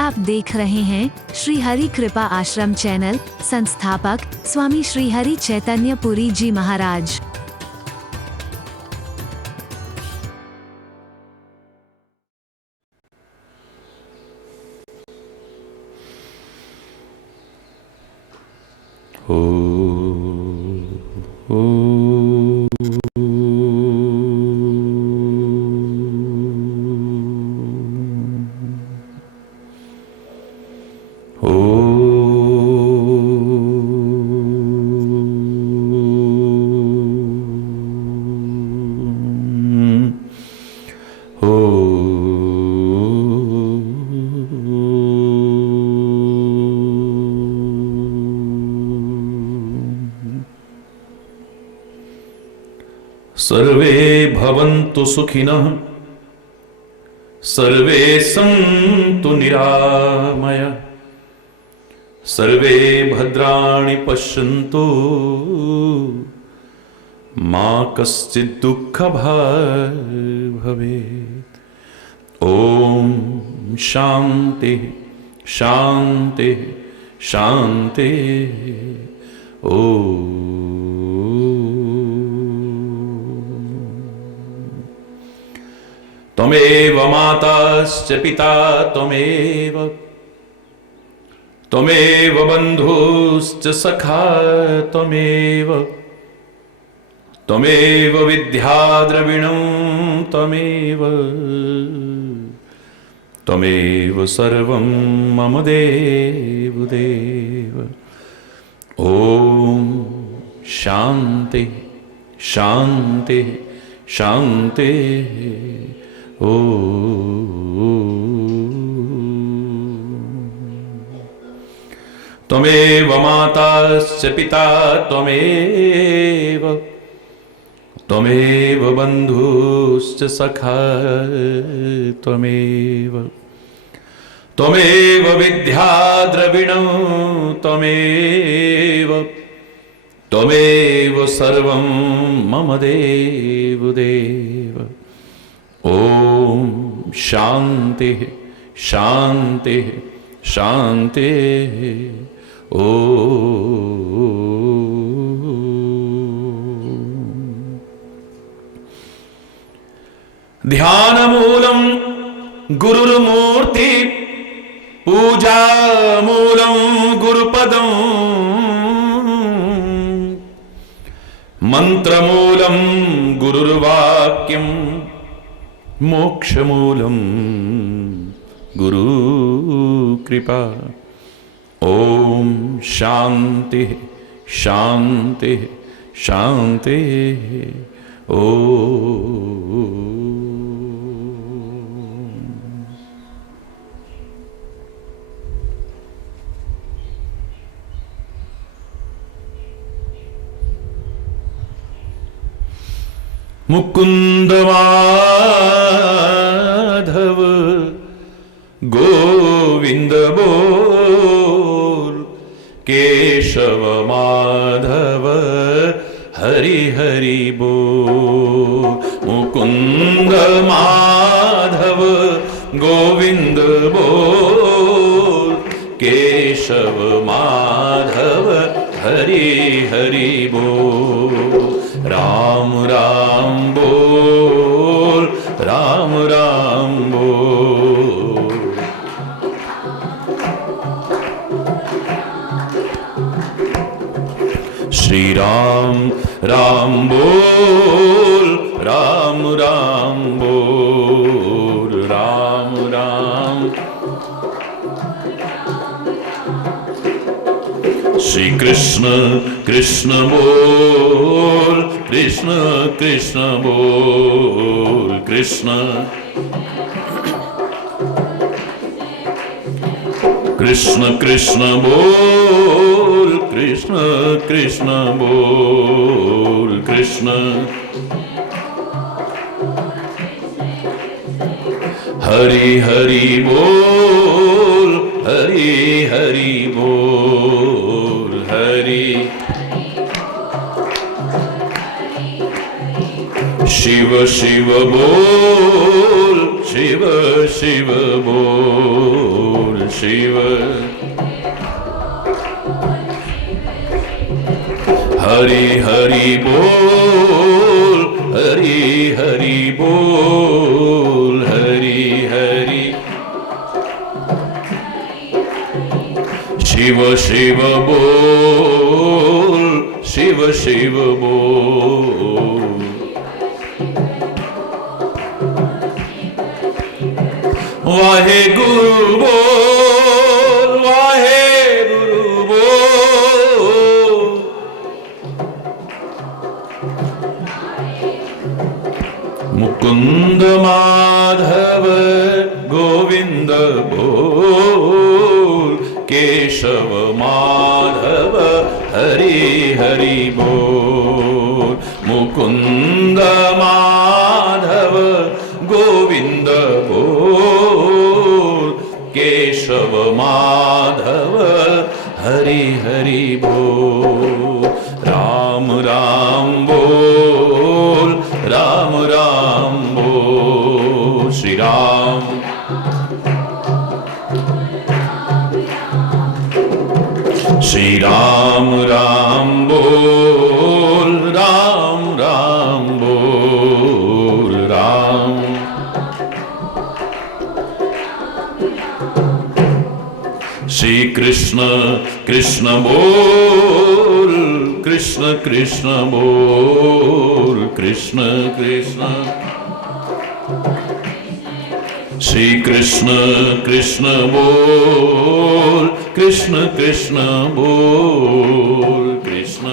आप देख रहे हैं श्री हरि कृपा आश्रम चैनल। संस्थापक स्वामी श्री हरि चैतन्य पुरी जी महाराज। सर्वे भवन्तु सुखिनः, सर्वे सन्तु निरामयाः, सर्वे भद्राणि पश्यन्तु, मा कश्चित् दुःखभाग् भवेत्। ॐ शान्ति शान्ति शान्ति। ॐ त्वमेव माताश्च पिता त्वमेव, त्वमेव बन्धुश्च सखा त्वमेव, त्वमेव विद्या द्रविणं त्वमेव, त्वमेव सर्वं मम देवदेव। ॐ शान्ति शान्ति शान्ति। त्वमेव माताश्च पिता त्वमेव, त्वमेव बन्धुश्च सखा त्वमेव, त्वमेव विद्या द्रविणं त्वमेव, त्वमेव सर्वं मम देवदेव। ॐ शान्ति शान्ति शान्ति। ॐ ध्यानमूलं गुरुर्मूर्ति, पूजामूलं गुरुपदं, मन्त्रमूलं गुरुर्वाक्यं, मोक्षमूलं गुरुकृपा। ॐ शान्ति शान्ति शान्ति। ॐ मुकुंद माधव गोविंद बोल, केशव माधव हरि हरि बोल। मुकुंद माधव गोविंद बोल, केशव माधव हरि हरि बोल। राम राम बोल, राम राम बोल। श्री राम राम बोल, राम राम बोल। राम राम। श्री कृष्ण कृष्ण बोल, कृष्ण कृष्ण बोल। कृष्ण कृष्ण कृष्ण बोल, कृष्ण कृष्ण बोल। कृष्ण हरि हरि बोल, हरि हरि बोल। हरि शिव शिव बोल, शिव शिव बोल। शिव हरि हरि बोल हरि हरि बोल हरि हरि शिव शिव बोल शिव शिव बोल वाहे गुरु बोल वाहे गुरु बोल मुकुंद माधव गोविंद बोल केशव माधव हरि हरि बोल मुकुंद माधव गोविंद बोल केशव माधव हरि हरि बोल राम राम बोल राम राम बोल श्री राम श्री राम राम बोल राम राम बोल राम श्री कृष्ण कृष्ण बोल कृष्ण कृष्ण बोल कृष्ण कृष्ण श्री कृष्ण कृष्ण बोल कृष्ण कृष्ण बोल कृष्ण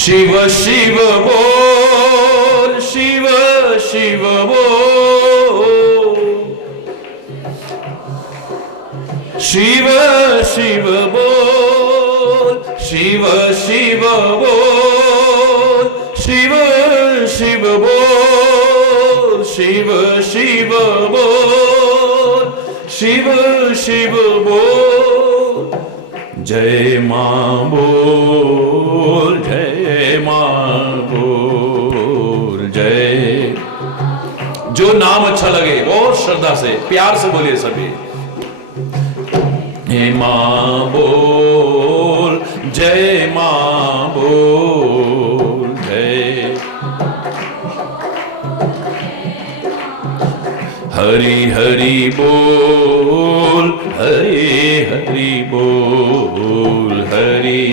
शिव शिव बोल शिव शिव बोल शिव शिव बोल शिव शिव बोल शिव शिव बोल शिव शिव बोल शिव शिव बोल जय मां बोल जय मां बोल जय जो नाम अच्छा लगे बहुत श्रद्धा से प्यार से बोलिए सभी जय मां बोल जय मां बोल जय हरि हरि बोल हरि हरि बोल हरि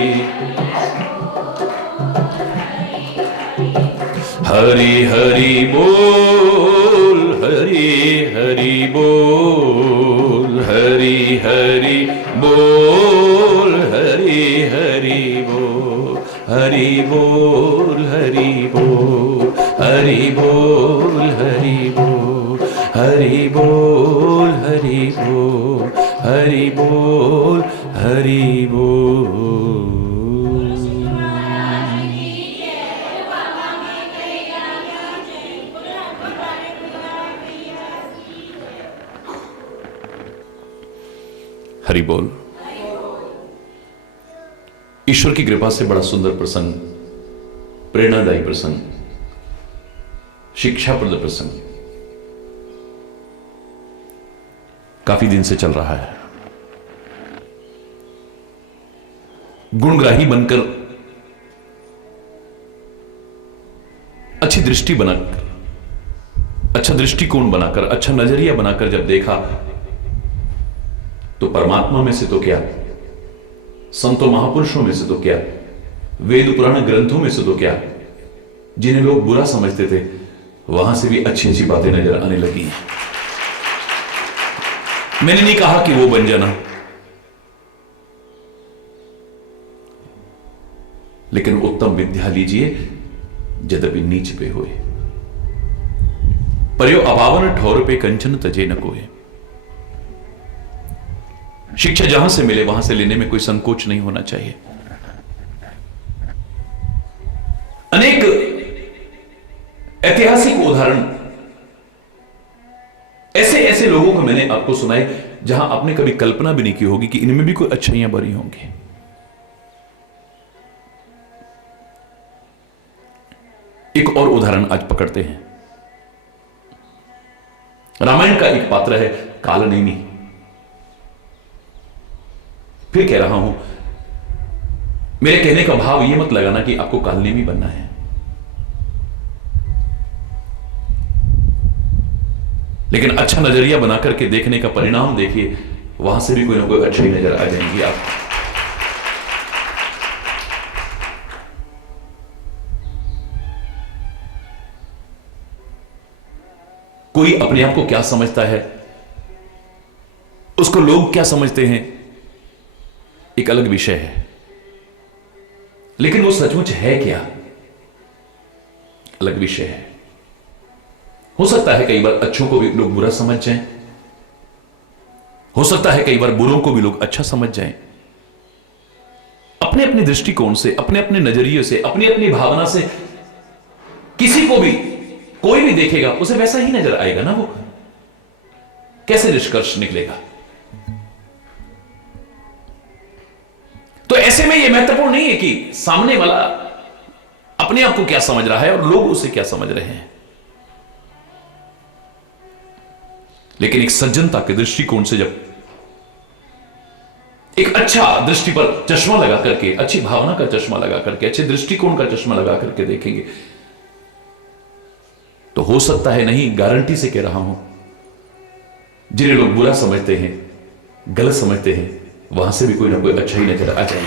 हरि हरि बोल हरि हरि बोल हरि हरि बोल हरि हरि बोल हरि बोल हरि बोल हरि बोल हरि बोल हरि बोल हरि बोल हरि बोल हरि बोल हरि बोल। ईश्वर की कृपा से बड़ा सुंदर प्रसंग, प्रेरणादायी प्रसंग, शिक्षाप्रद प्रसंग काफी दिन से चल रहा है। गुणग्राही बनकर, अच्छी दृष्टि बनाकर, अच्छा दृष्टिकोण बनाकर, अच्छा नजरिया बनाकर जब देखा तो परमात्मा में से तो क्या, संतों महापुरुषों में से तो क्या, वेद पुराण ग्रंथों में से तो क्या, जिन्हें लोग बुरा समझते थे वहां से भी अच्छी अच्छी बातें नजर आने लगी हैं। मैंने नहीं कहा कि वो बन जाना, लेकिन उत्तम विद्या लीजिए यद्यपि नीच पे होए, पर्यो अभावन ठौर पे कंचन तजे न कोए। शिक्षा जहां से मिले वहां से लेने में कोई संकोच नहीं होना चाहिए। अनेक ऐतिहासिक उदाहरण ऐसे ऐसे लोगों को मैंने आपको सुनाए जहां आपने कभी कल्पना भी नहीं की होगी कि इनमें भी कोई अच्छाइयां भरी होंगी। एक और उदाहरण आज पकड़ते हैं। रामायण का एक पात्र है कालनेमी। फिर कह रहा हूं, मेरे कहने का भाव यह मत लगाना कि आपको कालनेमी बनना है। लेकिन अच्छा नजरिया बना करके देखने का परिणाम देखिए, वहां से भी कोई ना कोई अच्छी नजर आ जाएंगी आप। कोई अपने आप को क्या समझता है, उसको लोग क्या समझते हैं, एक अलग विषय है। लेकिन वो सचमुच है क्या, अलग विषय है। हो सकता है कई बार अच्छों को भी लोग बुरा समझ जाएं, हो सकता है कई बार बुरों को भी लोग अच्छा समझ जाएं। अपने अपने दृष्टिकोण से, अपने अपने नजरिए से, अपनी अपनी भावना से किसी को भी कोई भी देखेगा उसे वैसा ही नजर आएगा ना। वो कैसे निष्कर्ष निकलेगा। तो ऐसे में यह महत्वपूर्ण नहीं है कि सामने वाला अपने आप को क्या समझ रहा है और लोग उसे क्या समझ रहे हैं। लेकिन एक सज्जनता के दृष्टिकोण से जब एक अच्छा दृष्टि पर चश्मा लगा करके, अच्छी भावना का चश्मा लगा करके, अच्छे दृष्टिकोण का चश्मा लगा करके देखेंगे, तो हो सकता है, नहीं गारंटी से कह रहा हूं, जिन्हें लोग बुरा समझते हैं, गलत समझते हैं, वहां से भी कोई ना कोई अच्छा ही नजर आ जाएगा।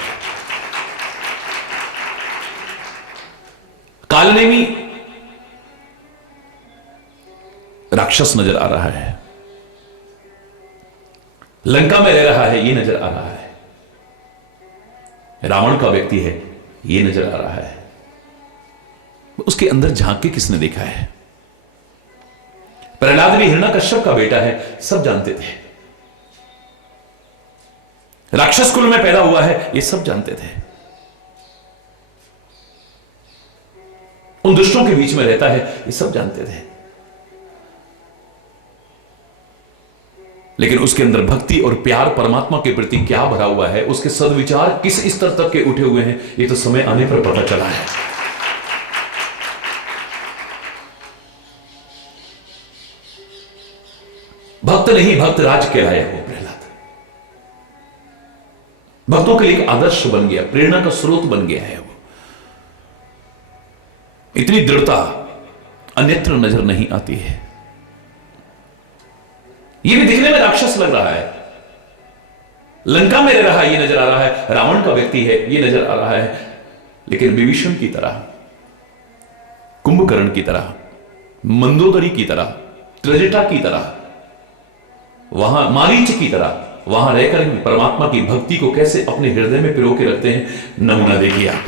कालनेमी राक्षस नजर आ रहा है, लंका में रह रहा है, यह नजर आ रहा है, रावण का व्यक्ति है, यह नजर आ रहा है। उसके अंदर झांक के किसने देखा है। प्रहलाद भी हिरण्यकश्यप का बेटा है, सब जानते थे। राक्षस कुल में पैदा हुआ है, ये सब जानते थे। उन दुष्टों के बीच में रहता है, ये सब जानते थे। लेकिन उसके अंदर भक्ति और प्यार परमात्मा के प्रति क्या भरा हुआ है, उसके सद्विचार किस स्तर तक के उठे हुए हैं, ये तो समय आने पर पता चला है। भक्त नहीं, भक्त राज कहलाया वो प्रहलाद। भक्तों के लिए एक आदर्श बन गया, प्रेरणा का स्रोत बन गया है वो। इतनी दृढ़ता अन्यत्र नजर नहीं आती है। ये भी दिखने में राक्षस लग रहा है, लंका में रह रहा है, ये नजर आ रहा है, रावण का व्यक्ति है, ये नजर आ रहा है। लेकिन विभीषण की तरह, कुंभकर्ण की तरह, मंदोदरी की तरह, त्रिजटा की तरह, वहां मारीच की तरह, वहां रहकर भी परमात्मा की भक्ति को कैसे अपने हृदय में पिरो के रखते हैं, नमूना देखिए आप।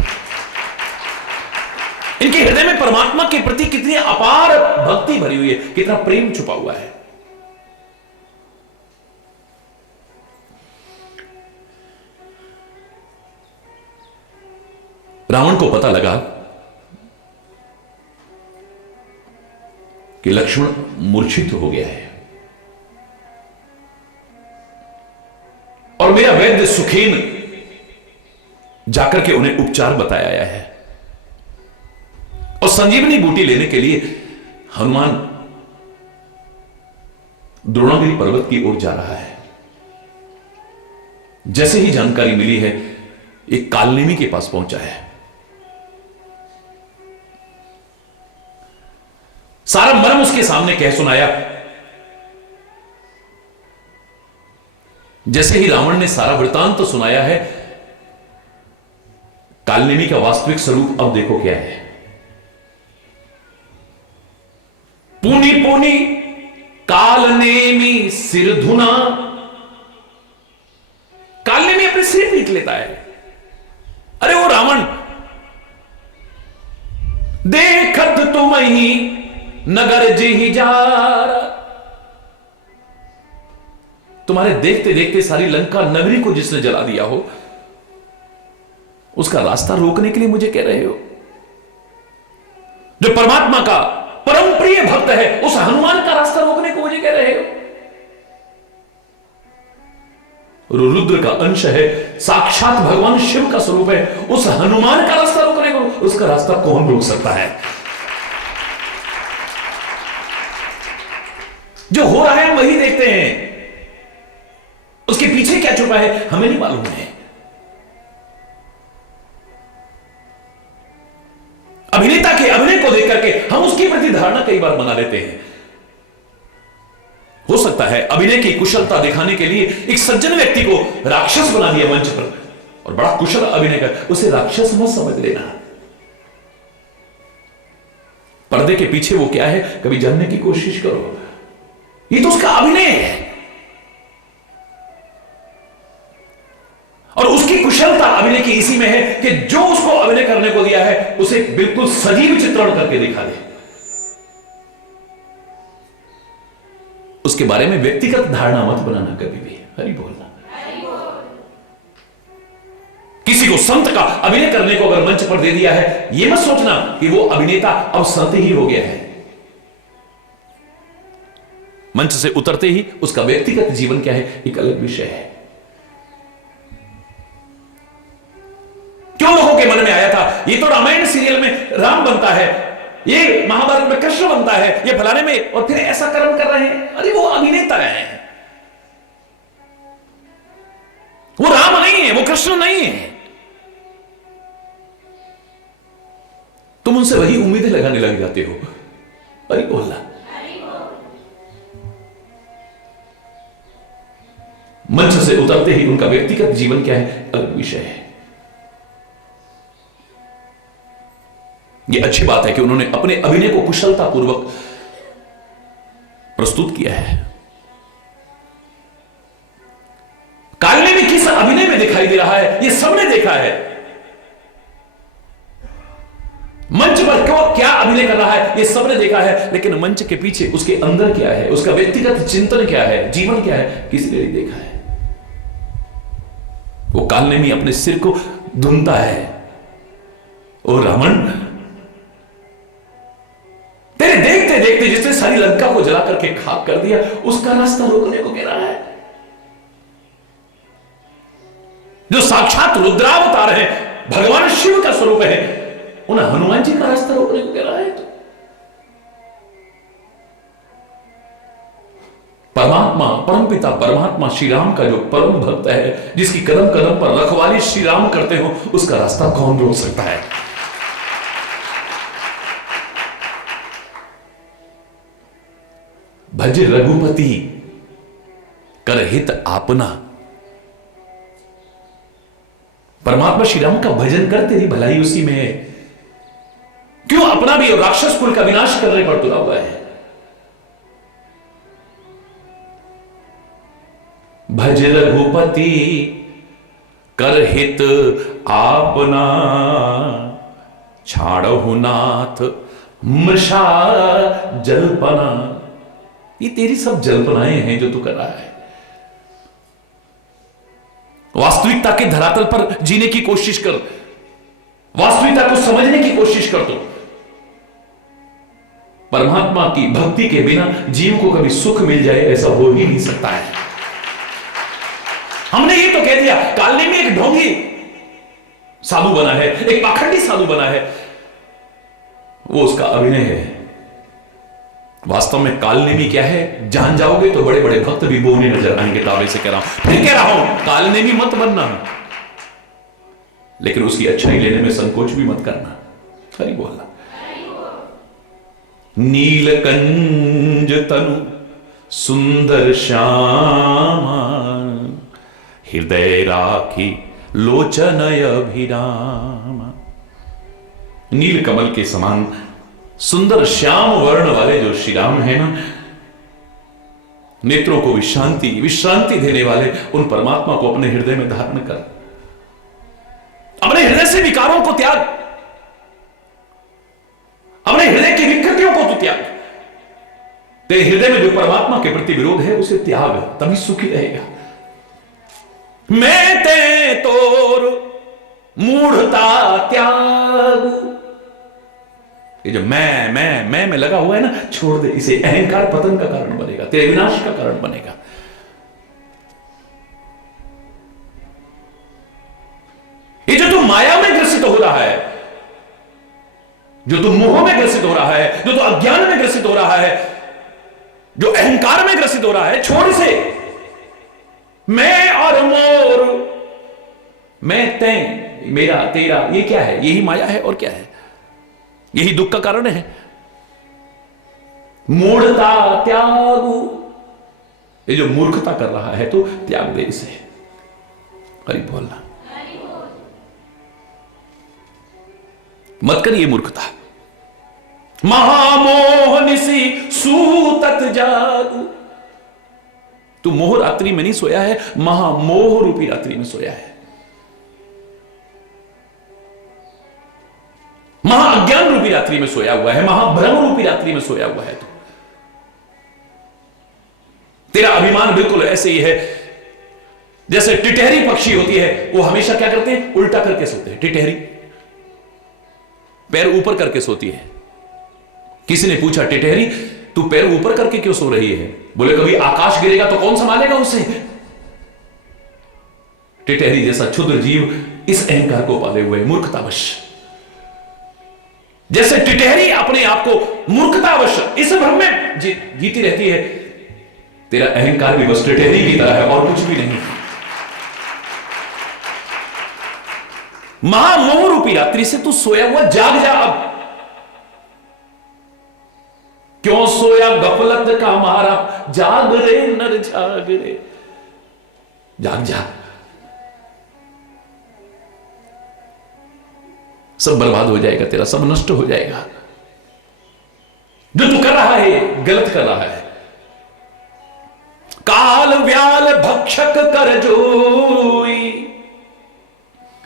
इनके हृदय में परमात्मा के प्रति कितनी अपार भक्ति भरी हुई है, कितना प्रेम छुपा हुआ है। रावण को पता लगा कि लक्ष्मण मूर्छित हो गया है और मेरा वैद्य सुखेन जाकर के उन्हें उपचार बताया है। और संजीवनी बूटी लेने के लिए हनुमान द्रोणागिरी पर्वत की ओर जा रहा है। जैसे ही जानकारी मिली है, एक कालनेमी के पास पहुंचा है। सारा मर्म उसके सामने कह सुनाया। जैसे ही रावण ने सारा वृतांत तो सुनाया है, कालनेमी का वास्तविक स्वरूप अब देखो क्या है। पुनि पुनि कालनेमी सिर धुना। कालनेमी अपने सिर पीट लेता है। अरे वो रावण, देखत तुम ही नगर जी जार। तुम्हारे देखते देखते सारी लंका नगरी को जिसने जला दिया हो, उसका रास्ता रोकने के लिए मुझे कह रहे हो। जो परमात्मा का परम प्रिय भक्त है, उस हनुमान का रास्ता रोकने को मुझे कह रहे हो। रुद्र का अंश है, साक्षात भगवान शिव का स्वरूप है, उस हनुमान का रास्ता रोकने को, उसका रास्ता कौन रोक सकता है। जो हो रहा है हम वही देखते हैं, उसके पीछे क्या छुपा है हमें नहीं मालूम है। अभिनेता के अभिनय को देख करके हम उसकी प्रति धारणा कई बार बना लेते हैं। हो सकता है अभिनय की कुशलता दिखाने के लिए एक सज्जन व्यक्ति को राक्षस बना दिया मंच पर, और बड़ा कुशल अभिनय कर, उसे राक्षस मत समझ लेना। पर्दे के पीछे वो क्या है कभी जानने की कोशिश करो। ये तो उसका अभिनय है, और उसकी कुशलता अभिनय की इसी में है कि जो उसको अभिनय करने को दिया है उसे बिल्कुल सजीव चित्रण करके दिखा दे। उसके बारे में व्यक्तिगत धारणा मत बनाना कभी भी। हरि बोलना। किसी को संत का अभिनय करने को अगर मंच पर दे दिया है, यह मत सोचना कि वो अभिनेता अब संत ही हो गया है। मंच से उतरते ही उसका व्यक्तिगत जीवन क्या है एक अलग विषय है। क्यों लोगों के मन में आया था ये तो रामायण सीरियल में राम बनता है, ये महाभारत में कृष्ण बनता है, ये फलाने में, और फिर ऐसा कर्म कर रहे हैं। अरे वो अभिनेता है, वो राम नहीं है, वो कृष्ण नहीं है। तुम उनसे वही उम्मीदें लगाने लग जाते हो। अरे बोलना। मंच से उतरते ही उनका व्यक्तिगत जीवन क्या है अलग विषय है। यह अच्छी बात है कि उन्होंने अपने अभिनय को कुशलतापूर्वक प्रस्तुत किया है। काल्य में किस अभिनय में दिखाई दे रहा है यह सबने देखा है। मंच पर क्यों क्या अभिनय कर रहा है यह सबने देखा है, लेकिन मंच के पीछे उसके अंदर क्या है, उसका व्यक्तिगत चिंतन क्या है, जीवन क्या है, किसी ने नहीं देखा है। वो काल्य में अपने सिर को धुनता है, ओ रावण तेरे देखते देखते जिसने सारी लंका को जला करके खाक कर दिया, उसका रास्ता रोकने को कह रहा है। जो साक्षात रुद्रावतार है, भगवान शिव का स्वरूप है, उन हनुमान जी का रास्ता रोकने को कह रहा है। परमात्मा परमपिता परमात्मा श्री राम का जो परम भक्त है, जिसकी कदम कदम पर रखवाली श्री राम करते हो, उसका रास्ता कौन रोक सकता है। भज रघुपति कर हित आपना। परमात्मा श्री राम का भजन कर, तेरी भलाई उसी में है। क्यों अपना भी और राक्षस कुल का विनाश करने पर तुला हुआ है। भज रघुपति कर हित आपना, छाड़हु नाथ मृषा जल्पना। ये तेरी सब जल्पनाएं हैं जो तू कर रहा है। वास्तविकता के धरातल पर जीने की कोशिश कर, वास्तविकता को समझने की कोशिश कर। तो परमात्मा की भक्ति के बिना जीव को कभी सुख मिल जाए ऐसा हो ही नहीं सकता है। हमने ये तो कह दिया काल्य में एक ढोंगी साधु बना है, एक पाखंडी साधु बना है, वो उसका अभिनय है। वास्तव में कालनेमी क्या है जान जाओगे तो बड़े बड़े भक्त भी बोने नजर आएंगे। दावे से कह रहा हूं, फिर कह रहा हूं, कालनेमी मत बनना, लेकिन उसकी अच्छाई लेने में संकोच भी मत करना। हरि बोलना। नीलकंज तनु सुंदर श्यामा, हृदय राखी लोचनय अभिरामा। नील कमल के समान सुंदर श्याम वर्ण वाले जो श्री राम है ना, नेत्रों को विश्रांति देने वाले उन परमात्मा को अपने हृदय में धारण कर। अपने हृदय से विकारों को त्याग, अपने हृदय की विकृतियों को तो त्याग। तेरे हृदय में जो परमात्मा के प्रति विरोध है उसे त्याग, तभी सुखी रहेगा। मैं ते तोर मूढ़ता त्याग। ये जो मैं में लगा हुआ है ना, छोड़ दे इसे। अहंकार पतन का कारण बनेगा, तेरे विनाश का कारण बनेगा। ये जो तू माया में ग्रसित हो रहा है, जो तू मोह में ग्रसित हो रहा है, जो तू अज्ञान में ग्रसित हो रहा है, जो अहंकार में ग्रसित हो रहा है, छोड़ से मैं और मोर, मैं तय, मेरा तेरा, ये क्या है? यही माया है और क्या है? यही दुख का कारण है। मूढ़ता त्यागु, ये जो मूर्खता कर रहा है तो त्याग दे इसे। हरि बोलना, मत करिए मूर्खता। महामोह निसी सूतत जागु, तू मोह रात्रि में नहीं सोया है, महामोह रूपी रात्रि में सोया है। महाअज्ञान रूपी रात्रि में सोया हुआ है, महाभ्रम रूपी रात्रि में सोया हुआ है। तू, तेरा अभिमान बिल्कुल ऐसे ही है जैसे टिटहरी पक्षी होती है, वो हमेशा क्या करते हैं? उल्टा करके सोते हैं। टिटहरी पैर ऊपर करके सोती है। किसी ने पूछा, टिटहरी तू पैर ऊपर करके क्यों सो रही है? बोले, कभी आकाश गिरेगा तो कौन संभालेगा उसे? टिटहरी जैसा क्षुद्र जीव इस अहंकार को पाले हुए मूर्खतावश, जैसे टिटहरी अपने आप को मूर्खतावश इस भ्रम में जीती रहती है, तेरा अहंकार भी बस टिटहरी की तरह है और कुछ भी नहीं। महामोह रूपी रात्रि से तू सोया हुआ जाग जा। अब क्यों सोया गफलत का मारा, जाग रे नर जाग रे, जाग जा। सब बर्बाद हो जाएगा तेरा, सब नष्ट हो जाएगा। जो तू कर रहा है गलत कर रहा है। काल व्याल भक्षक कर जोई,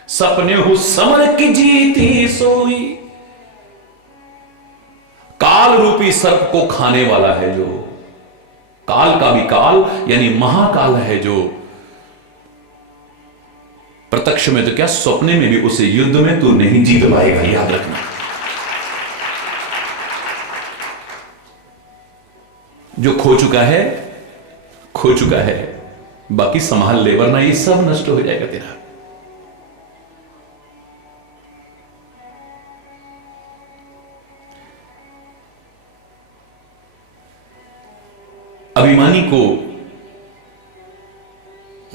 सपने हु समर की जीती सोई। काल रूपी सर्प को खाने वाला है जो, काल का भी काल यानी महाकाल है जो, प्रत्यक्ष में तो क्या, स्वप्ने में भी उसे युद्ध में तू नहीं जीत पाएगा, याद रखना। जो खो चुका है खो चुका है, बाकी संभाल ले, वरना ये सब नष्ट हो जाएगा तेरा। अभिमानी को,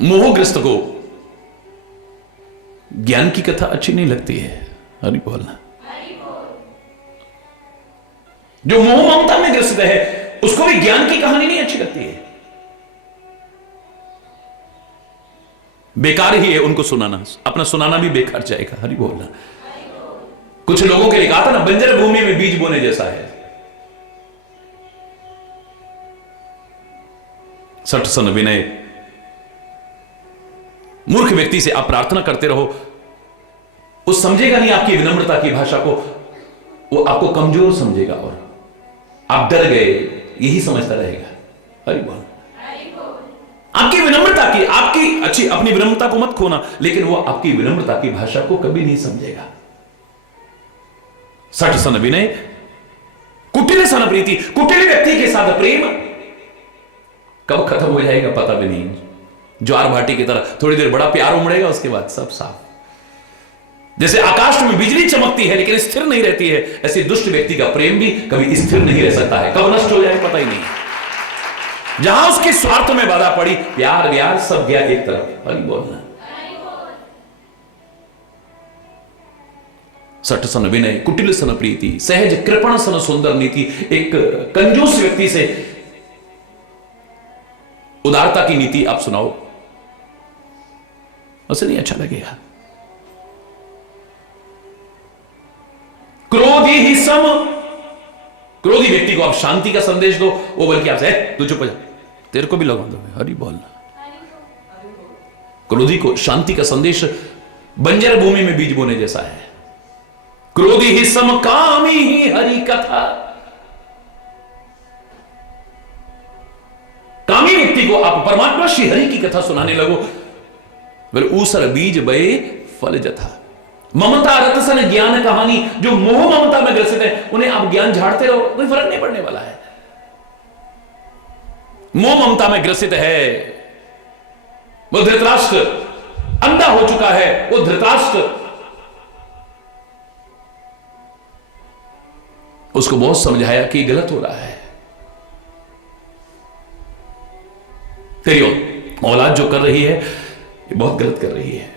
मोहग्रस्त को ज्ञान की कथा अच्छी नहीं लगती है। हरि बोलना। जो मोह ममता में ग्रस्त है उसको भी ज्ञान की कहानी नहीं अच्छी लगती है। बेकार ही है उनको सुनाना, अपना सुनाना भी बेकार जाएगा। हरि बोलना। कुछ लोगों के लिए कहा था ना, बंजर भूमि में बीज बोने जैसा है। सठ सन विनय। मूर्ख व्यक्ति से आप प्रार्थना करते रहो, वो समझेगा नहीं आपकी विनम्रता की भाषा को, वो आपको कमजोर समझेगा और आप डर गए यही समझता रहेगा। हरि बोल। आपकी विनम्रता की, आपकी अच्छी अपनी विनम्रता को मत खोना, लेकिन वो आपकी विनम्रता की भाषा को कभी नहीं समझेगा। सठ सन विनय, कुटिल सन प्रीति। कुटिल व्यक्ति के साथ प्रेम कब खत्म हो जाएगा पता भी नहीं। ज्वार भाटी की तरह थोड़ी देर बड़ा प्यार उमड़ेगा, उसके बाद सब साफ। जैसे आकाश में बिजली चमकती है लेकिन स्थिर नहीं रहती है, ऐसे दुष्ट व्यक्ति का प्रेम भी कभी स्थिर नहीं रह सकता है, कब नष्ट हो जाए पता ही नहीं। जहां उसके स्वार्थ में बाधा पड़ी, प्यार व्यार सब गया एक तरफ। हरि बोलना। सठ सन विनय, कुटिल सन प्रीति, सहज कृपण सन सुंदर नीति। एक कंजूस व्यक्ति से उदारता की नीति आप सुनाओ, उसे नहीं अच्छा लगेगा। क्रोधी ही सम, क्रोधी व्यक्ति को आप शांति का संदेश दो, वो बल्कि आपसे तू चुप हो जा, तेरे को भी लगा दो। हरि बोलना। क्रोधी को शांति का संदेश बंजर भूमि में बीज बोने जैसा है। क्रोधी ही सम कामी ही हरि कथा। कामी व्यक्ति को आप परमात्मा श्री हरि की कथा सुनाने लगो, बोले ऊसर बीज बये फल जथा। ममता रत सन ज्ञान कहानी। जो मोह ममता में ग्रसित है उन्हें आप ज्ञान झाड़ते रहो, कोई फर्क नहीं पड़ने वाला है। मोह ममता में ग्रसित है वो धृतराष्ट्र, अंधा हो चुका है वो धृतराष्ट्र। उसको बहुत समझाया कि गलत हो रहा है, तेरी औलाद जो कर रही है ये बहुत गलत कर रही है,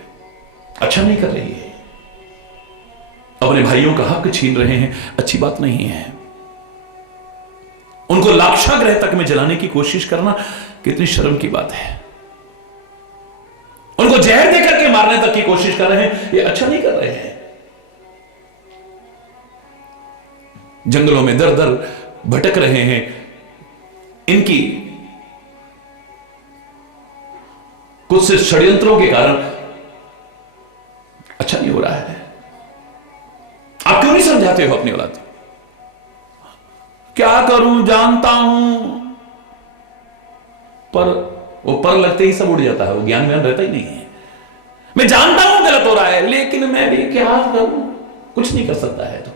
अच्छा नहीं कर रही है, अपने भाइयों का हक छीन रहे हैं, अच्छी बात नहीं है। उनको लाक्षागृह तक में जलाने की कोशिश करना कितनी शर्म की बात है। उनको जहर देकर के मारने तक की कोशिश कर रहे हैं, ये अच्छा नहीं कर रहे हैं। जंगलों में दर दर भटक रहे हैं, इनकी कुछ से षड्यंत्रों के कारण अच्छा नहीं हो रहा है। आप क्यों नहीं समझाते हो अपनी औलाद? क्या करूं, जानता हूं, पर वो पर लगते ही सब उड़ जाता है, वो ज्ञान में रहता ही नहीं है। मैं जानता हूं गलत हो रहा है, लेकिन मैं भी क्या करूं, कुछ नहीं कर सकता है। तो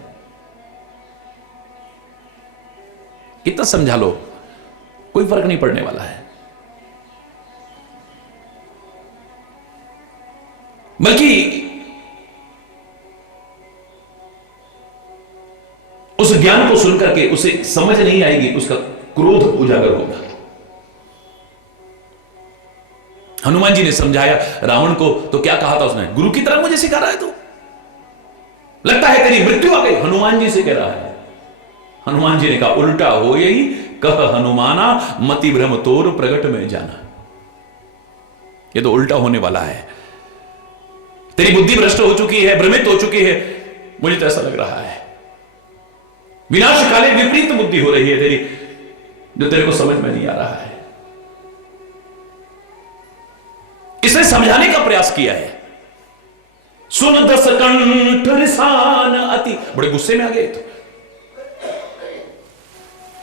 कितना समझा लो, कोई फर्क नहीं पड़ने वाला है। बल्कि उस ज्ञान को सुनकर के उसे समझ नहीं आएगी, उसका क्रोध उजागर होगा। हनुमान जी ने समझाया रावण को, तो क्या कहा था उसने? गुरु की तरह मुझे सिखा रहा है तू, लगता है तेरी मृत्यु आ गई। हनुमान जी से कह रहा है। हनुमान जी ने कहा उल्टा हो यही कह हनुमाना, मति भ्रम तोर प्रगट में जाना। ये तो उल्टा होने वाला है, तेरी बुद्धि भ्रष्ट हो चुकी है, भ्रमित हो चुकी है, मुझे तो ऐसा लग रहा है। विनाशकाले विपरीत बुद्धि हो रही है तेरी, जो तेरे को समझ में नहीं आ रहा है। इसने समझाने का प्रयास किया है। सुन दस कंठ रिसान अति, बड़े गुस्से में आ गए। तो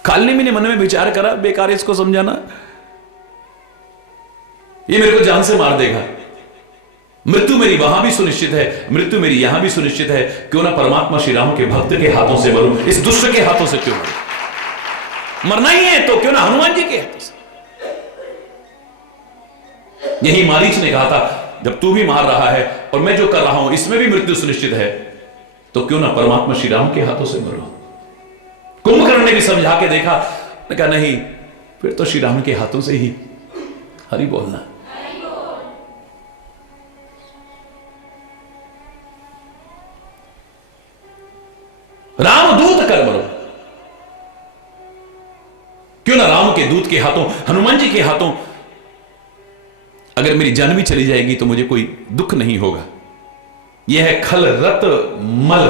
कालनेमी ने मन में विचार करा, बेकार इसको समझाना, ये मेरे को जान से मार देगा। मृत्यु मेरी वहां भी सुनिश्चित है, मृत्यु मेरी यहां भी सुनिश्चित है। क्यों ना परमात्मा श्री राम के भक्त के हाथों से मरूं, इस दुष्ट के हाथों से क्यों मरूं? मरना ही है तो क्यों ना हनुमान जी के हाथों से। यही मारीच ने कहा था, जब तू भी मार रहा है और मैं जो कर रहा हूं इसमें भी मृत्यु सुनिश्चित है, तो क्यों ना परमात्मा श्री राम के हाथों से मरूं। कुंभकर्ण ने भी समझा के देखा, ने कहा नहीं, फिर तो श्री राम के हाथों से ही हरि बोलना। राम दूत कर मरो, क्यों ना राम के दूत के हाथों, हनुमान जी के हाथों अगर मेरी जान भी चली जाएगी तो मुझे कोई दुख नहीं होगा। यह है खल रत मल,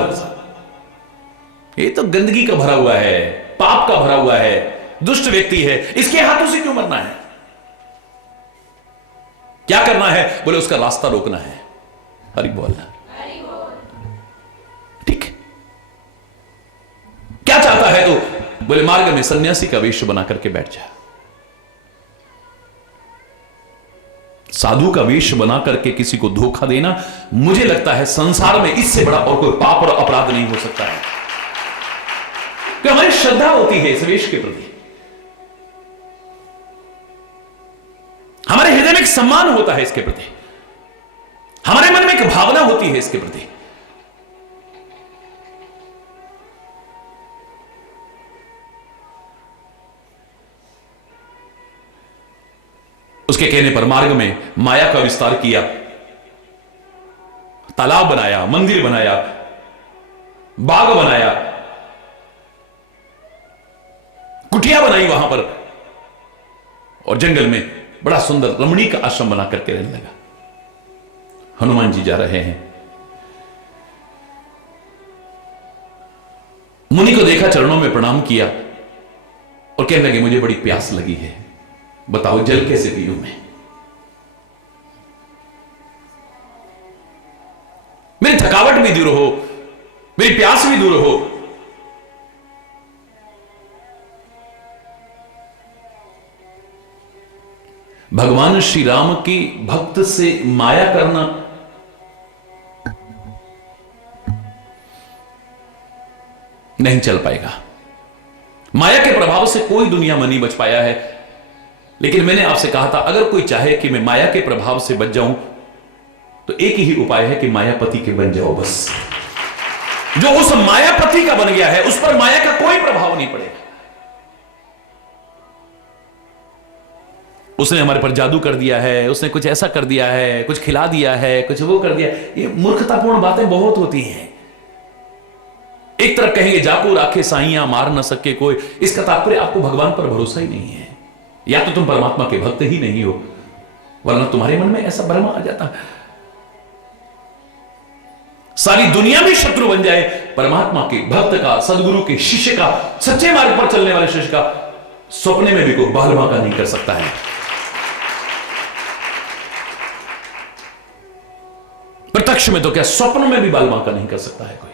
ये तो गंदगी का भरा हुआ है, पाप का भरा हुआ है, दुष्ट व्यक्ति है, इसके हाथों से क्यों मरना है? क्या करना है? बोले उसका रास्ता रोकना है, हरि बोलना। ठीक, क्या चाहता है तो? बोले मार्ग में सन्यासी का वेश बना करके बैठ जा, साधु का वेश बना करके किसी को धोखा देना, मुझे लगता है संसार में इससे बड़ा और कोई पाप और अपराध नहीं हो सकता है। कि हमारी श्रद्धा होती है इस वेश के प्रति, हमारे हृदय में एक सम्मान होता है इसके प्रति, हमारे मन में एक भावना होती है इसके प्रति। उसके कहने पर मार्ग में माया का विस्तार किया, तालाब बनाया, मंदिर बनाया, बाग बनाया, कुटिया बनाई वहां पर, और जंगल में बड़ा सुंदर रमणीक आश्रम बना करके रहने लगा। हनुमान जी जा रहे हैं, मुनि को देखा, चरणों में प्रणाम किया और कहने लगे मुझे बड़ी प्यास लगी है, बताओ जल कैसे पीऊं मैं? मेरी थकावट भी दूर हो, मेरी प्यास भी दूर हो। भगवान श्री राम की भक्त से माया करना नहीं चल पाएगा। माया के प्रभाव से कोई दुनिया में नहीं बच पाया है। लेकिन मैंने आपसे कहा था, अगर कोई चाहे कि मैं माया के प्रभाव से बच जाऊं तो एक ही उपाय है कि मायापति के बन जाओ बस। जो उस मायापति का बन गया है उस पर माया का कोई प्रभाव नहीं पड़ेगा। उसने हमारे पर जादू कर दिया है, उसने कुछ ऐसा कर दिया है, कुछ खिला दिया है, कुछ वो कर दिया। ये मूर्खतापूर्ण बातें बहुत होती हैं। एक तरफ कहेंगे जाको राखे साइयां मार न सके कोई, इसका तात्पर्य आपको भगवान पर भरोसा ही नहीं है, या तो तुम परमात्मा के भक्त ही नहीं हो, वरना तुम्हारे मन में ऐसा भ्रम आ जाता है सारी दुनिया भी शत्रु बन जाए, परमात्मा के भक्त का, सदगुरु के शिष्य का, सच्चे मार्ग पर चलने वाले शिष्य का सपने में भी कोई बाल बांका नहीं कर सकता है। प्रत्यक्ष में तो क्या, स्वप्न में भी बाल बांका नहीं कर सकता है कोई।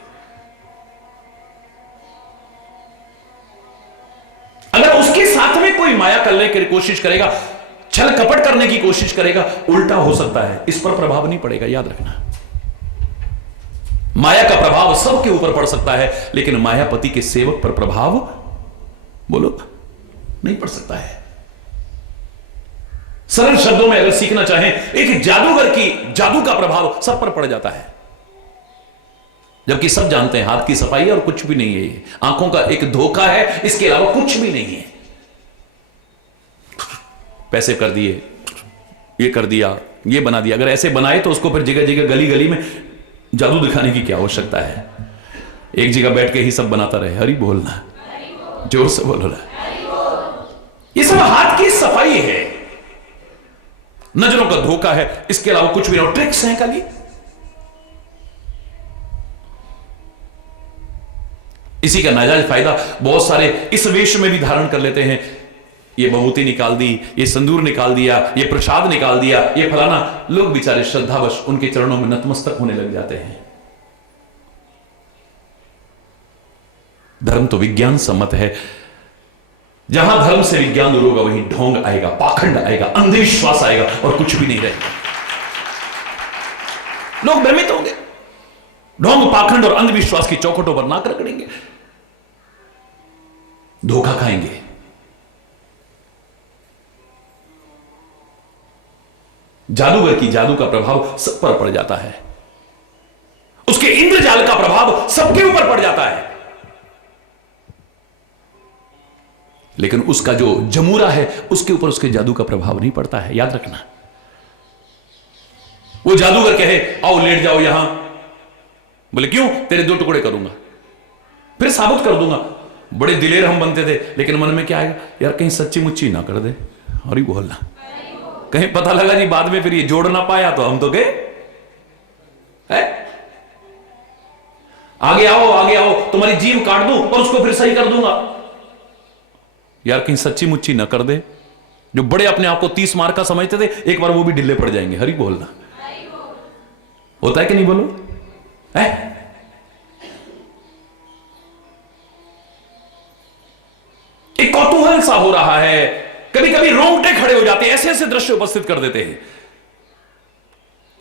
अगर उसके साथ में कोई माया करने की कोशिश करेगा, छल कपट करने की कोशिश करेगा, उल्टा हो सकता है, इस पर प्रभाव नहीं पड़ेगा, याद रखना। माया का प्रभाव सबके ऊपर पड़ सकता है, लेकिन मायापति के सेवक पर प्रभाव बोलो नहीं पड़ सकता है। सरल शब्दों में अगर सीखना चाहें, एक जादूगर की जादू का प्रभाव सब पर पड़ जाता है, जबकि सब जानते हैं हाथ की सफाई है और कुछ भी नहीं है, ये आंखों का एक धोखा है, इसके अलावा कुछ भी नहीं है। पैसे कर दिए, ये कर दिया, ये बना दिया, अगर ऐसे बनाए तो उसको फिर जगह जगह गली गली में जादू दिखाने की क्या आवश्यकता है। एक जगह बैठ के ही सब बनाता रहे। हरि बोलना, जोर से बोलो ना। ये सब हाथ की सफाई है, नजरों का धोखा है, इसके अलावा कुछ भी नहीं। ट्रिक्स हैं खाली। इसी का नाजायज फायदा बहुत सारे इस वेश में भी धारण कर लेते हैं। ये बबूती निकाल दी, ये संदूर निकाल दिया, ये प्रसाद निकाल दिया, ये फलाना, लोग बेचारे श्रद्धावश उनके चरणों में नतमस्तक होने लग जाते हैं। धर्म तो विज्ञान सम्मत है। जहां धर्म से विज्ञान दूर होगा वहीं ढोंग आएगा, पाखंड आएगा, अंधविश्वास आएगा और कुछ भी नहीं रहेगा। लोग भ्रमित होंगे, ढोंग, पाखंड और अंधविश्वास की चौखटों पर नाक रगड़ेंगे, धोखा खाएंगे। जादूगर की जादू का प्रभाव सब पर पड़ जाता है, उसके इंद्रजाल का प्रभाव सबके ऊपर पड़ जाता है, लेकिन उसका जो जमूरा है उसके ऊपर उसके जादू का प्रभाव नहीं पड़ता है। याद रखना। वो जादूगर कहे आओ लेट जाओ यहां, बोले क्यों, तेरे 2 टुकड़े करूंगा, फिर साबुत कर दूंगा। बड़े दिलेर हम बनते थे, लेकिन मन में क्या आएगा, यार कहीं सच्ची मुच्ची ना कर दे। और ही बोलना, कहीं पता लगा जी बाद में फिर ये जोड़ ना पाया तो हम तो गए। आगे आओ, तुम्हारी जीभ काट दूं और उसको फिर सही कर दूंगा। यार कहीं सच्ची मुच्ची ना कर दे। जो बड़े अपने आप को 30 मार का समझते थे, एक बार वो भी ढिल्ले पड़ जाएंगे। हरि बोलना। होता है कि नहीं, बोलो है? एक कौतूहल सा हो रहा है, कभी कभी रोंगटे खड़े हो जाते हैं, ऐसे ऐसे दृश्य उपस्थित कर देते हैं।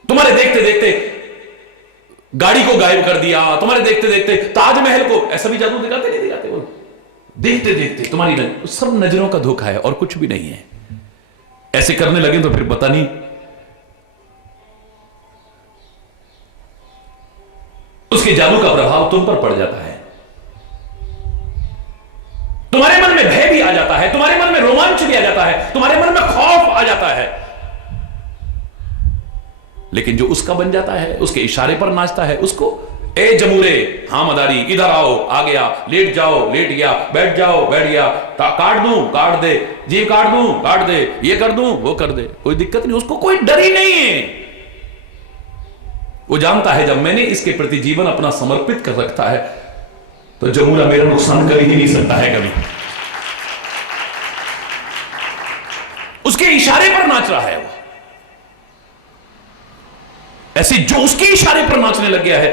तुम्हारे देखते देखते गाड़ी को गायब कर दिया, तुम्हारे देखते देखते ताजमहल को, ऐसा भी जादू दिखाते नहीं दिखाते वो, देखते देखते तुम्हारी सब नजरों का धोखा है और कुछ भी नहीं है। ऐसे करने लगे तो फिर पता नहीं उसके जादू का प्रभाव तुम पर पड़ जाता है। तुम्हारे मन में भय भी आ जाता है, तुम्हारे मन में रोमांच भी आ जाता है, तुम्हारे मन में खौफ आ जाता है, लेकिन जो उसका बन जाता है, उसके इशारे पर नाचता है, उसको ए जमूरे, हाँ मदारी, इधर आओ, आ गया, लेट जाओ, लेट गया, बैठ जाओ, बैठ गया, काट दूं, काट दे, जीभ काट दूं, काट दे, ये कर दूं, वो कर दे, कोई दिक्कत नहीं, उसको कोई डर ही नहीं है। वो जानता है जब मैंने इसके प्रति जीवन अपना समर्पित कर रखा है तो जमूरा मेरा नुकसान कर ही नहीं सकता है कभी। उसके इशारे पर नाच रहा है वो। ऐसे जो उसके इशारे पर नाचने लग गया है,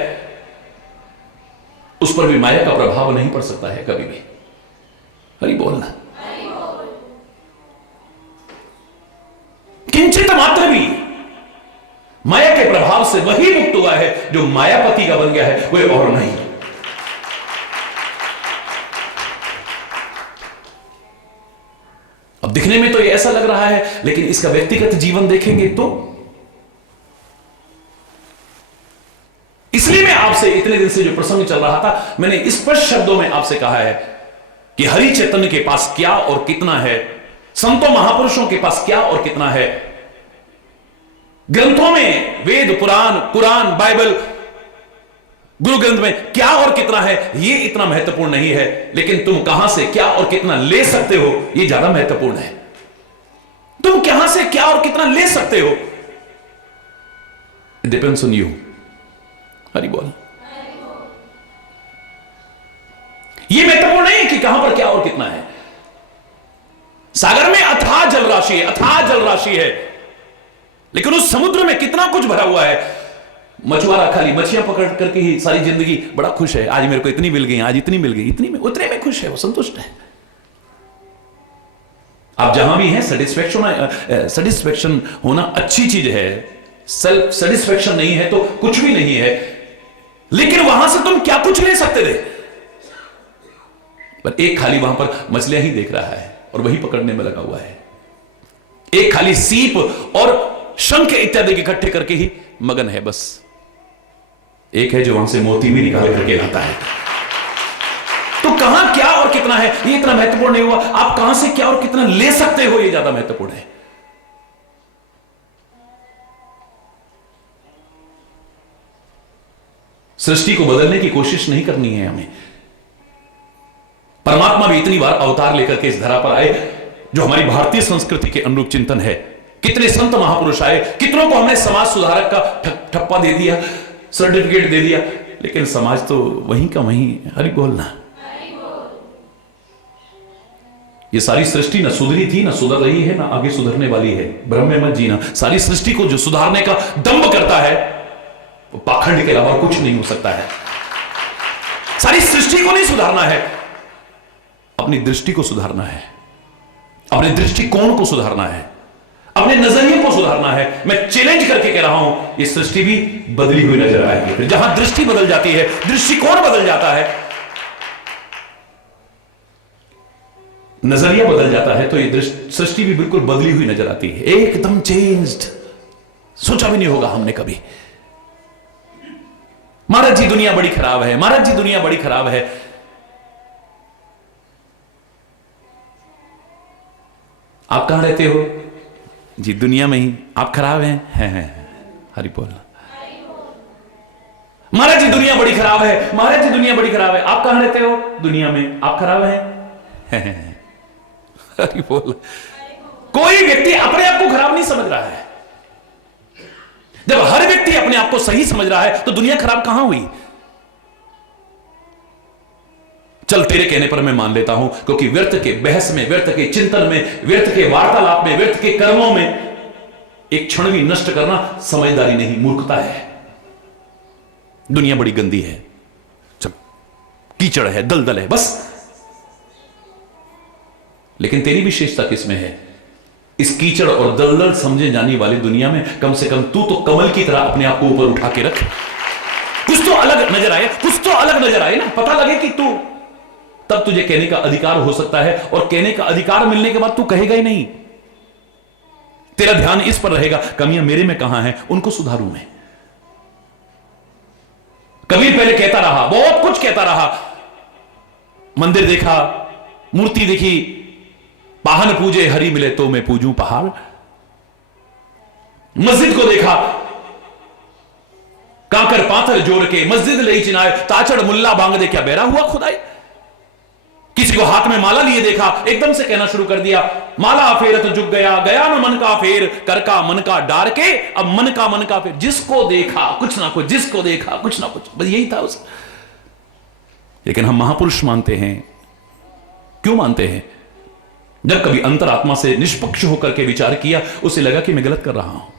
उस पर भी माया का प्रभाव नहीं पड़ सकता है कभी भी। हरि बोलना। किंचित मात्र भी माया के प्रभाव से वही मुक्त हुआ है जो मायापति का बन गया है, कोई और नहीं। अब दिखने में तो ये ऐसा लग रहा है, लेकिन इसका व्यक्तिगत जीवन देखेंगे तो, इसलिए मैं आपसे इतने दिन से जो प्रसंग चल रहा था, मैंने स्पष्ट शब्दों में आपसे कहा है कि हरि चैतन्य के पास क्या और कितना है, संतों महापुरुषों के पास क्या और कितना है, ग्रंथों में, वेद, पुराण, कुरान, बाइबल, गुरु ग्रंथ में क्या और कितना है, यह इतना महत्वपूर्ण नहीं है, लेकिन तुम कहां से क्या और कितना ले सकते हो, यह ज्यादा महत्वपूर्ण है। तुम कहां से क्या और कितना ले सकते हो, it depends on you. Hari बोल। यह महत्वपूर्ण नहीं है कि कहां पर क्या और कितना है। सागर में अथाह जल राशि है, अथाह जल राशि है, लेकिन उस समुद्र में कितना कुछ भरा हुआ है। मछुआरा खाली मछलियां पकड़ करके ही सारी जिंदगी बड़ा खुश है, आज मेरे को इतनी मिल गई, आज इतनी मिल गई, इतनी में, उतने में खुश है, वो संतुष्ट है। आप जहां भी हैं, सेटिस्फेक्शन होना अच्छी चीज है। सेल्फ सेटिस्फेक्शन नहीं है तो कुछ भी नहीं है, लेकिन वहां से तुम क्या कुछ ले सकते थे। पर एक खाली वहां पर मछलियां ही देख रहा है और वही पकड़ने में लगा हुआ है। एक खाली सीप और शंख इत्यादि इकट्ठे करके ही मगन है बस। एक है जो वहां से मोती भी निकाल करके लाता है। तो कहां क्या और कितना है, ये इतना महत्वपूर्ण नहीं हुआ। आप कहां से क्या और कितना ले सकते हो, ये ज्यादा महत्वपूर्ण है। सृष्टि को बदलने की कोशिश नहीं करनी है हमें। परमात्मा भी इतनी बार अवतार लेकर के इस धरा पर आए, जो हमारी भारतीय संस्कृति के अनुरूप चिंतन है। कितने संत महापुरुष आए, कितनों को हमने समाज सुधारक का ठप्पा दे दिया, सर्टिफिकेट दे दिया, लेकिन समाज तो वहीं का वहीं। हरि बोलना। ये सारी सृष्टि न सुधरी थी, न सुधर रही है, न आगे सुधरने वाली है। भ्रम में मत जीना। सारी सृष्टि को जो सुधारने का दंभ करता है, वो पाखंड के अलावा कुछ नहीं हो सकता है। सारी सृष्टि को नहीं सुधारना है, अपनी दृष्टि को सुधारना है, अपने दृष्टिकोण को सुधारना है, अपने नजरिए को सुधारना है। मैं चैलेंज करके कह रहा हूं, ये सृष्टि भी बदली हुई नजर आएगी। फिर जहां दृष्टि बदल जाती है, दृष्टिकोण बदल जाता है, नजरिया बदल जाता है, तो ये सृष्टि भी बिल्कुल बदली हुई नजर आती है, एकदम चेंज्ड। सोचा भी नहीं होगा हमने कभी। महाराज जी दुनिया बड़ी खराब है, महाराज जी दुनिया बड़ी खराब है। आप कहां रहते हो जी? दुनिया में ही। आप खराब हैं? हरि बोल। महाराज जी दुनिया बड़ी खराब है, महाराज जी दुनिया बड़ी खराब है। आप कहां रहते हो? दुनिया में। आप खराब हैं? हरि बोल। कोई व्यक्ति अपने आप को खराब नहीं समझ रहा है। जब हर व्यक्ति अपने आप को सही समझ रहा है, तो दुनिया खराब कहां हुई? चल तेरे कहने पर मैं मान लेता हूं, क्योंकि व्यर्थ के बहस में, व्यर्थ के चिंतन में, व्यर्थ के वार्तालाप में, व्यर्थ के कर्मों में एक क्षण भी नष्ट करना समझदारी नहीं, मूर्खता है। दुनिया बड़ी गंदी है, चल कीचड़ है, दलदल है, बस। लेकिन तेरी विशेषता किसमें है? इस कीचड़ और दलदल समझे जाने वाली दुनिया में कम से कम तू तो कमल की तरह अपने आप को ऊपर उठा के रख। कुछ तो अलग नजर आए, कुछ तो अलग नजर आए ना, पता लगे कि तू, तब तुझे कहने का अधिकार हो सकता है। और कहने का अधिकार मिलने के बाद तू कहेगा ही नहीं। तेरा ध्यान इस पर रहेगा, कमियां मेरे में कहां हैं, उनको सुधारूं मैं। कबीर पहले कहता रहा, बहुत कुछ कहता रहा। मंदिर देखा, मूर्ति देखी, पाहन पूजे हरि मिले तो मैं पूजूं पहाड़। मस्जिद को देखा, कांकर पाथर जोड़ के मस्जिद ले चिनाए, ताचड़ मुल्ला बांग दे, क्या बेरा हुआ खुदाई। किसी को हाथ में माला लिए देखा, एकदम से कहना शुरू कर दिया, माला फेरत जुग गया, गया न मन का फेर, कर का मन का डार के, अब मन का फेर। जिसको देखा कुछ ना कुछ, जिसको देखा कुछ ना कुछ, बस यही था उसका। लेकिन हम महापुरुष मानते हैं। क्यों मानते हैं? जब कभी अंतरात्मा से निष्पक्ष होकर के विचार किया, उसे लगा कि मैं गलत कर रहा हूं।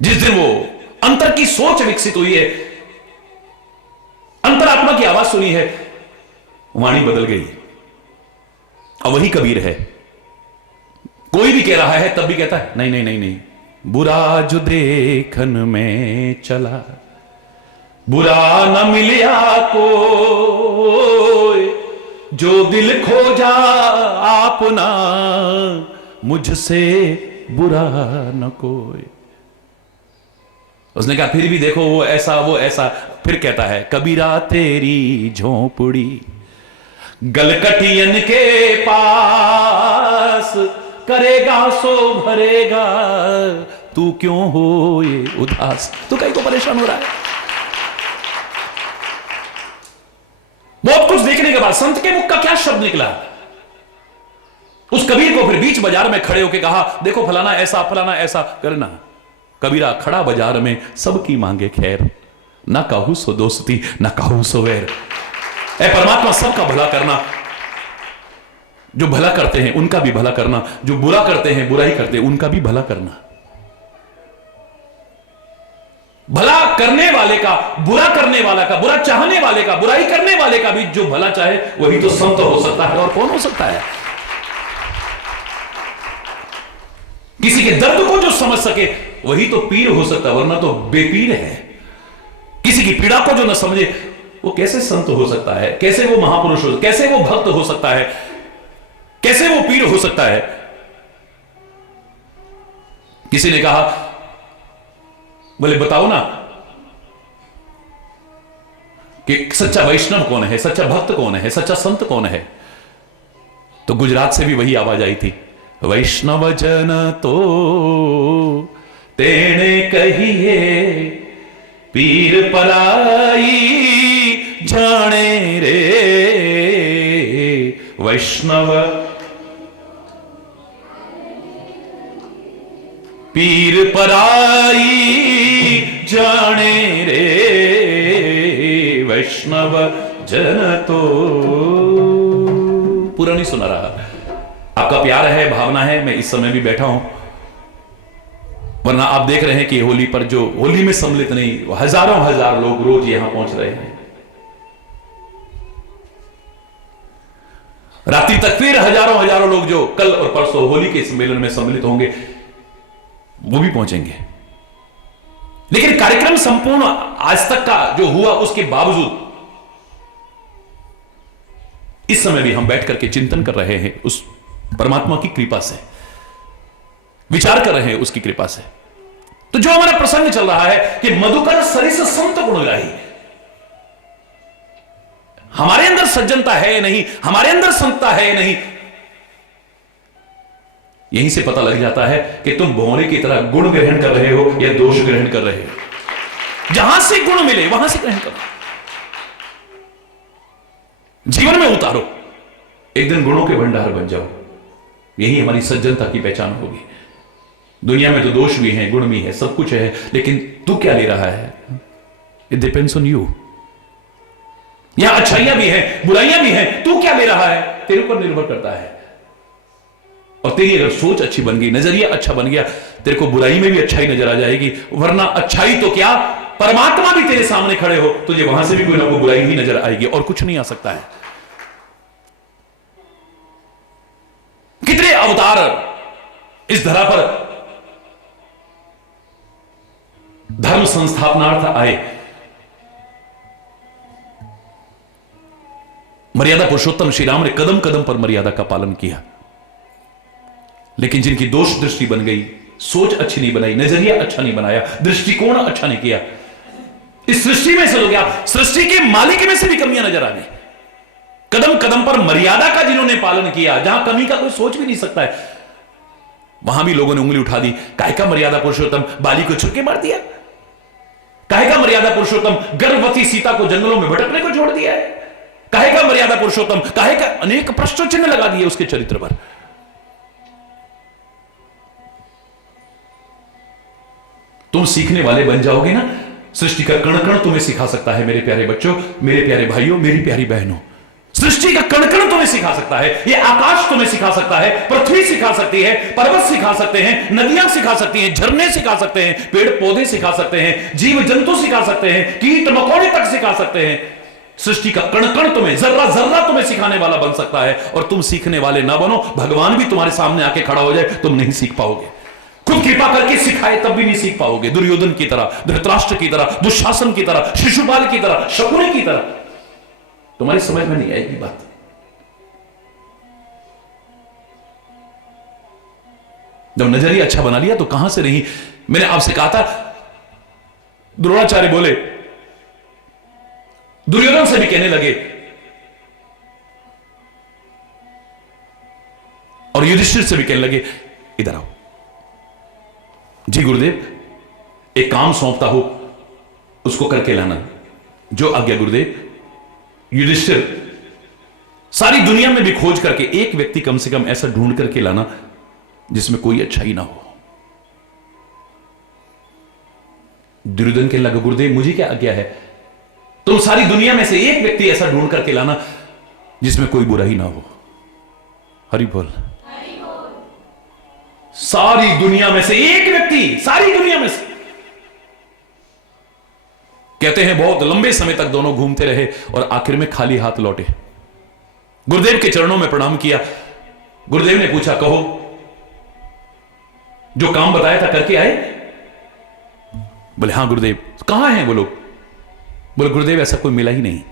जिस दिन वो अंतर की सोच विकसित हुई है, अंतरात्मा की आवाज सुनी है, वाणी बदल गई। और वही कबीर है। कोई भी कह रहा है तब भी कहता है नहीं नहीं नहीं नहीं, बुरा जो देखन में चला, बुरा न मिलिया कोई, जो दिल खोजा आपना, मुझसे बुरा न कोई। उसने कहा फिर भी देखो वो ऐसा। फिर कहता है, कबीरा तेरी झोंपड़ी गलकटियन के पास, उदास, करेगा सो भरेगा, तू क्यों हो ये उदास। तो कहीं को परेशान हो रहा है। बहुत कुछ देखने के बाद संत के मुख का क्या शब्द निकला। उस कबीर को फिर बीच बाजार में खड़े होकर कहा, देखो फलाना ऐसा करना। कबीरा खड़ा बाजार में सबकी मांगे खैर, ना कहू सो दोस्ती ना कहू सो वैर। ऐ परमात्मा सबका भला करना, जो भला करते हैं उनका भी भला करना, जो बुरा करते हैं बुराई करते हैं उनका भी भला करना। भला करने वाले का, बुरा करने वाला का, बुरा चाहने वाले का, बुराई करने वाले का भी जो भला चाहे वही तो संत हो सकता है। और कौन हो सकता है? किसी के दर्द को जो समझ सके वही तो पीर हो सकता है, वरना तो बेपीर है। किसी की पीड़ा को जो न समझे वो कैसे संत हो सकता है? कैसे वो महापुरुष हो, कैसे वो भक्त हो सकता है, कैसे वो पीर हो सकता है? किसी ने कहा, बोले बताओ ना कि सच्चा वैष्णव कौन है, सच्चा भक्त कौन है, सच्चा संत कौन है? तो गुजरात से भी वही आवाज आई थी, वैष्णव जन तो तेने कहिए, पीर पराई जाने रे। वैष्णव पीर पराई जाने रे, वैष्णव जन तो। पूरा नहीं सुना रहा। आपका प्यार है, भावना है, मैं इस समय भी बैठा हूं, वरना आप देख रहे हैं कि होली पर जो होली में सम्मिलित नहीं, हजारों हजार लोग रोज यहां पहुंच रहे हैं। रात्रि तक फिर हजारों हजारों लोग जो कल और परसों होली के सम्मेलन में सम्मिलित होंगे वो भी पहुंचेंगे। लेकिन कार्यक्रम संपूर्ण आज तक का जो हुआ उसके बावजूद इस समय भी हम बैठ करके चिंतन कर रहे हैं उस परमात्मा की कृपा से, विचार कर रहे हैं उसकी कृपा से। तो जो हमारा प्रसंग चल रहा है कि मधुकर सरिस संत गुण गाई, हमारे अंदर सज्जनता है नहीं, हमारे अंदर संतता है नहीं, यहीं से पता लग जाता है कि तुम भौरे की तरह गुण ग्रहण कर रहे हो या दोष ग्रहण कर रहे हो। जहां से गुण मिले वहां से ग्रहण करो, जीवन में उतारो, एक दिन गुणों के भंडार बन जाओ। यही हमारी सज्जनता की पहचान होगी। दुनिया में तो दोष भी हैं, गुण भी है, सब कुछ है, लेकिन तू क्या ले रहा है? It depends on you. यहां अच्छाइयां भी हैं, बुराइयां भी हैं, तू क्या ले रहा है तेरे ऊपर निर्भर करता है। और तेरी अगर सोच अच्छी बन गई, नजरिया अच्छा बन गया, तेरे को बुराई में भी अच्छाई नजर आ जाएगी। वरना अच्छाई तो क्या, परमात्मा भी तेरे सामने खड़े हो तुझे वहां से भी कोई ना कोई बुराई ही नजर आएगी और कुछ नहीं आ सकता है। कितने अवतार इस धरा पर धर्म संस्थापनार्थ आए। मर्यादा पुरुषोत्तम श्री राम ने कदम कदम पर मर्यादा का पालन किया, लेकिन जिनकी दोष दृष्टि बन गई, सोच अच्छी नहीं बनाई, नजरिया अच्छा नहीं बनाया, दृष्टिकोण अच्छा नहीं किया, इस सृष्टि में से हो गया, सृष्टि के मालिक में से भी कमियां नजर आ गई। कदम कदम पर मर्यादा का जिन्होंने पालन किया, जहां कमी का कोई सोच भी नहीं सकता है, वहां भी लोगों ने उंगली उठा दी। काहे का मर्यादा पुरुषोत्तम बाली को छुड़के मार दिया? काहे का मर्यादा पुरुषोत्तम गर्भवती सीता को जंगलों में भटकने को छोड़ दिया है? काहे का मर्यादा पुरुषोत्तम, काहे का अनेक प्रश्न चिन्ह लगा दिए उसके चरित्र पर। तुम सीखने वाले बन जाओगे ना, सृष्टि का कण कण तुम्हें सिखा सकता है। मेरे प्यारे बच्चों, मेरे प्यारे भाइयों, मेरी प्यारी बहनों, सृष्टि का कण कण तुम्हें सिखा सकता है। यह आकाश तुम्हें सिखा सकता है, पृथ्वी सिखा सकती है, पर्वत सिखा सकते हैं, नदियां सिखा सकती हैं, झरने सिखा सकते हैं, पेड़ पौधे सिखा सकते हैं, जीव जंतु सिखा सकते हैं, कीट मकोड़े तक सिखा सकते हैं। सृष्टि का कण कण तुम्हें, जर्रा जर्रा तुम्हें सिखाने वाला बन सकता है। और तुम सीखने वाले ना बनो, भगवान भी तुम्हारे सामने आके खड़ा हो जाए, तुम नहीं सीख पाओगे। खुद कृपा करके सिखाए तब भी नहीं सीख पाओगे। दुर्योधन की तरह, धृतराष्ट्र की तरह, दुशासन की तरह, शिशुपाल की तरह, शकुनी की तरह तुम्हारी समझ में नहीं आएगी बात। जब नजरिया अच्छा बना लिया तो कहां से नहीं। मैंने आपसे कहा था, द्रोणाचार्य बोले, दुर्योधन से भी कहने लगे, और और युधिष्ठिर से भी कहने लगे, इधर आओ जी गुरुदेव, एक काम सौंपता हो उसको करके लाना। जो आज्ञा गुरुदेव। युधिष्ठिर, सारी दुनिया में भी खोज करके एक व्यक्ति कम से कम ऐसा ढूंढ करके लाना जिसमें कोई अच्छाई ना हो। दुर्योधन कहने लगा, गुरुदेव मुझे क्या आज्ञा है? तुम सारी दुनिया में से एक व्यक्ति ऐसा ढूंढ करके लाना जिसमें कोई बुराई ना हो। हरि बोल। सारी दुनिया में से एक व्यक्ति, सारी दुनिया में से। कहते हैं बहुत लंबे समय तक दोनों घूमते रहे और आखिर में खाली हाथ लौटे। गुरुदेव के चरणों में प्रणाम किया। गुरुदेव ने पूछा, कहो जो काम बताया था करके आए? बोले हां गुरुदेव। कहां हैं वो लोग? बोले गुरुदेव ऐसा कोई मिला ही नहीं।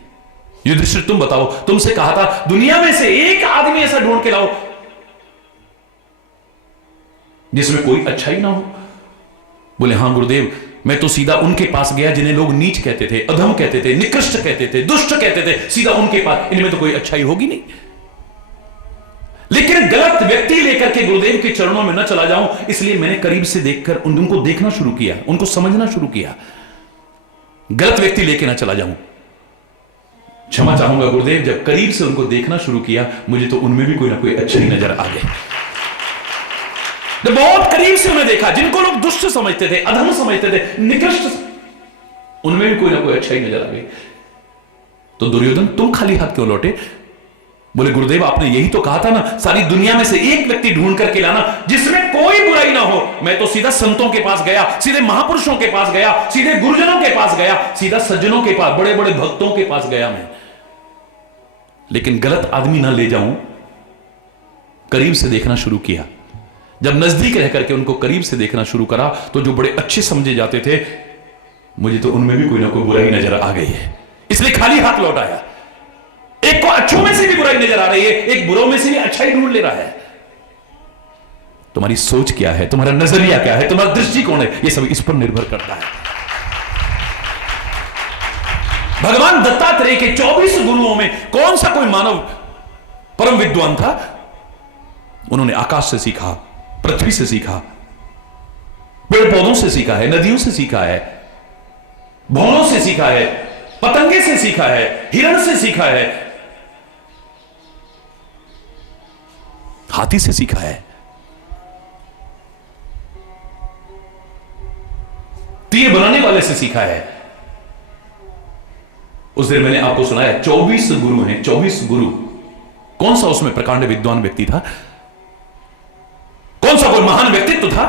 युधिष्ठिर तुम बताओ, तुमसे कहा था दुनिया में से एक आदमी ऐसा ढूंढ के लाओ जिसमें कोई अच्छाई ना हो। बोले हां गुरुदेव, मैं तो सीधा उनके पास गया जिन्हें लोग नीच कहते थे, अधम कहते थे, निकृष्ट कहते थे, दुष्ट कहते थे, सीधा उनके पास। इनमें तो कोई अच्छाई होगी नहीं। लेकिन गलत व्यक्ति लेकर के गुरुदेव के चरणों में न चला जाऊं, इसलिए मैंने करीब से देखकर उनको देखना शुरू किया, उनको समझना शुरू किया। गलत व्यक्ति लेके ना चला जाऊं। क्षमा चाहूंगा गुरुदेव, जब करीब से उनको देखना शुरू किया मुझे तो उनमें भी कोई ना कोई अच्छाई नजर आ गई। जब बहुत करीब से उन्हें देखा, जिनको लोग दुष्ट समझते थे, अधम समझते थे, निकृष्ट, उनमें भी कोई ना कोई अच्छाई नजर आ गई। तो दुर्योधन तुम खाली हाथ क्यों लौटे? बोले गुरुदेव आपने यही तो कहा था ना, सारी दुनिया में से एक व्यक्ति ढूंढ करके लाना जिसमें कोई बुराई ना हो। मैं तो सीधा संतों के पास गया, सीधे महापुरुषों के पास गया, सीधे गुरुजनों के पास गया, सीधा सज्जनों के पास, बड़े बड़े भक्तों के पास गया मैं। लेकिन गलत आदमी ना ले जाऊं, करीब से देखना शुरू किया। जब नजदीक रह करके उनको करीब से देखना शुरू करा तो जो बड़े अच्छे समझे जाते थे, मुझे तो उनमें भी कोई ना कोई बुराई नजर आ गई है, इसलिए खाली हाथ लौट आया। एक को अच्छों में से भी बुराई नजर आ रही है, एक बुरों में से भी अच्छाई ढूंढ ले रहा है। तुम्हारी सोच क्या है, तुम्हारा नजरिया क्या है, तुम्हारा दृष्टिकोण है, यह सब इस पर निर्भर करता है। भगवान दत्तात्रेय के 24 गुरुओं में कौन सा कोई मानव परम विद्वान था? उन्होंने आकाश से सीखा, पृथ्वी से सीखा, पेड़ पौधों से सीखा है, नदियों से सीखा है, भौरों से सीखा है, पतंगे से सीखा है, हिरण से सीखा है, हाथी से सीखा है, तीर बनाने वाले से सीखा है। उस दिन मैंने आपको सुनाया 24 गुरु हैं, 24 गुरु। कौन सा उसमें प्रकांड विद्वान व्यक्ति था? कौन सा कोई महान व्यक्तित्व था?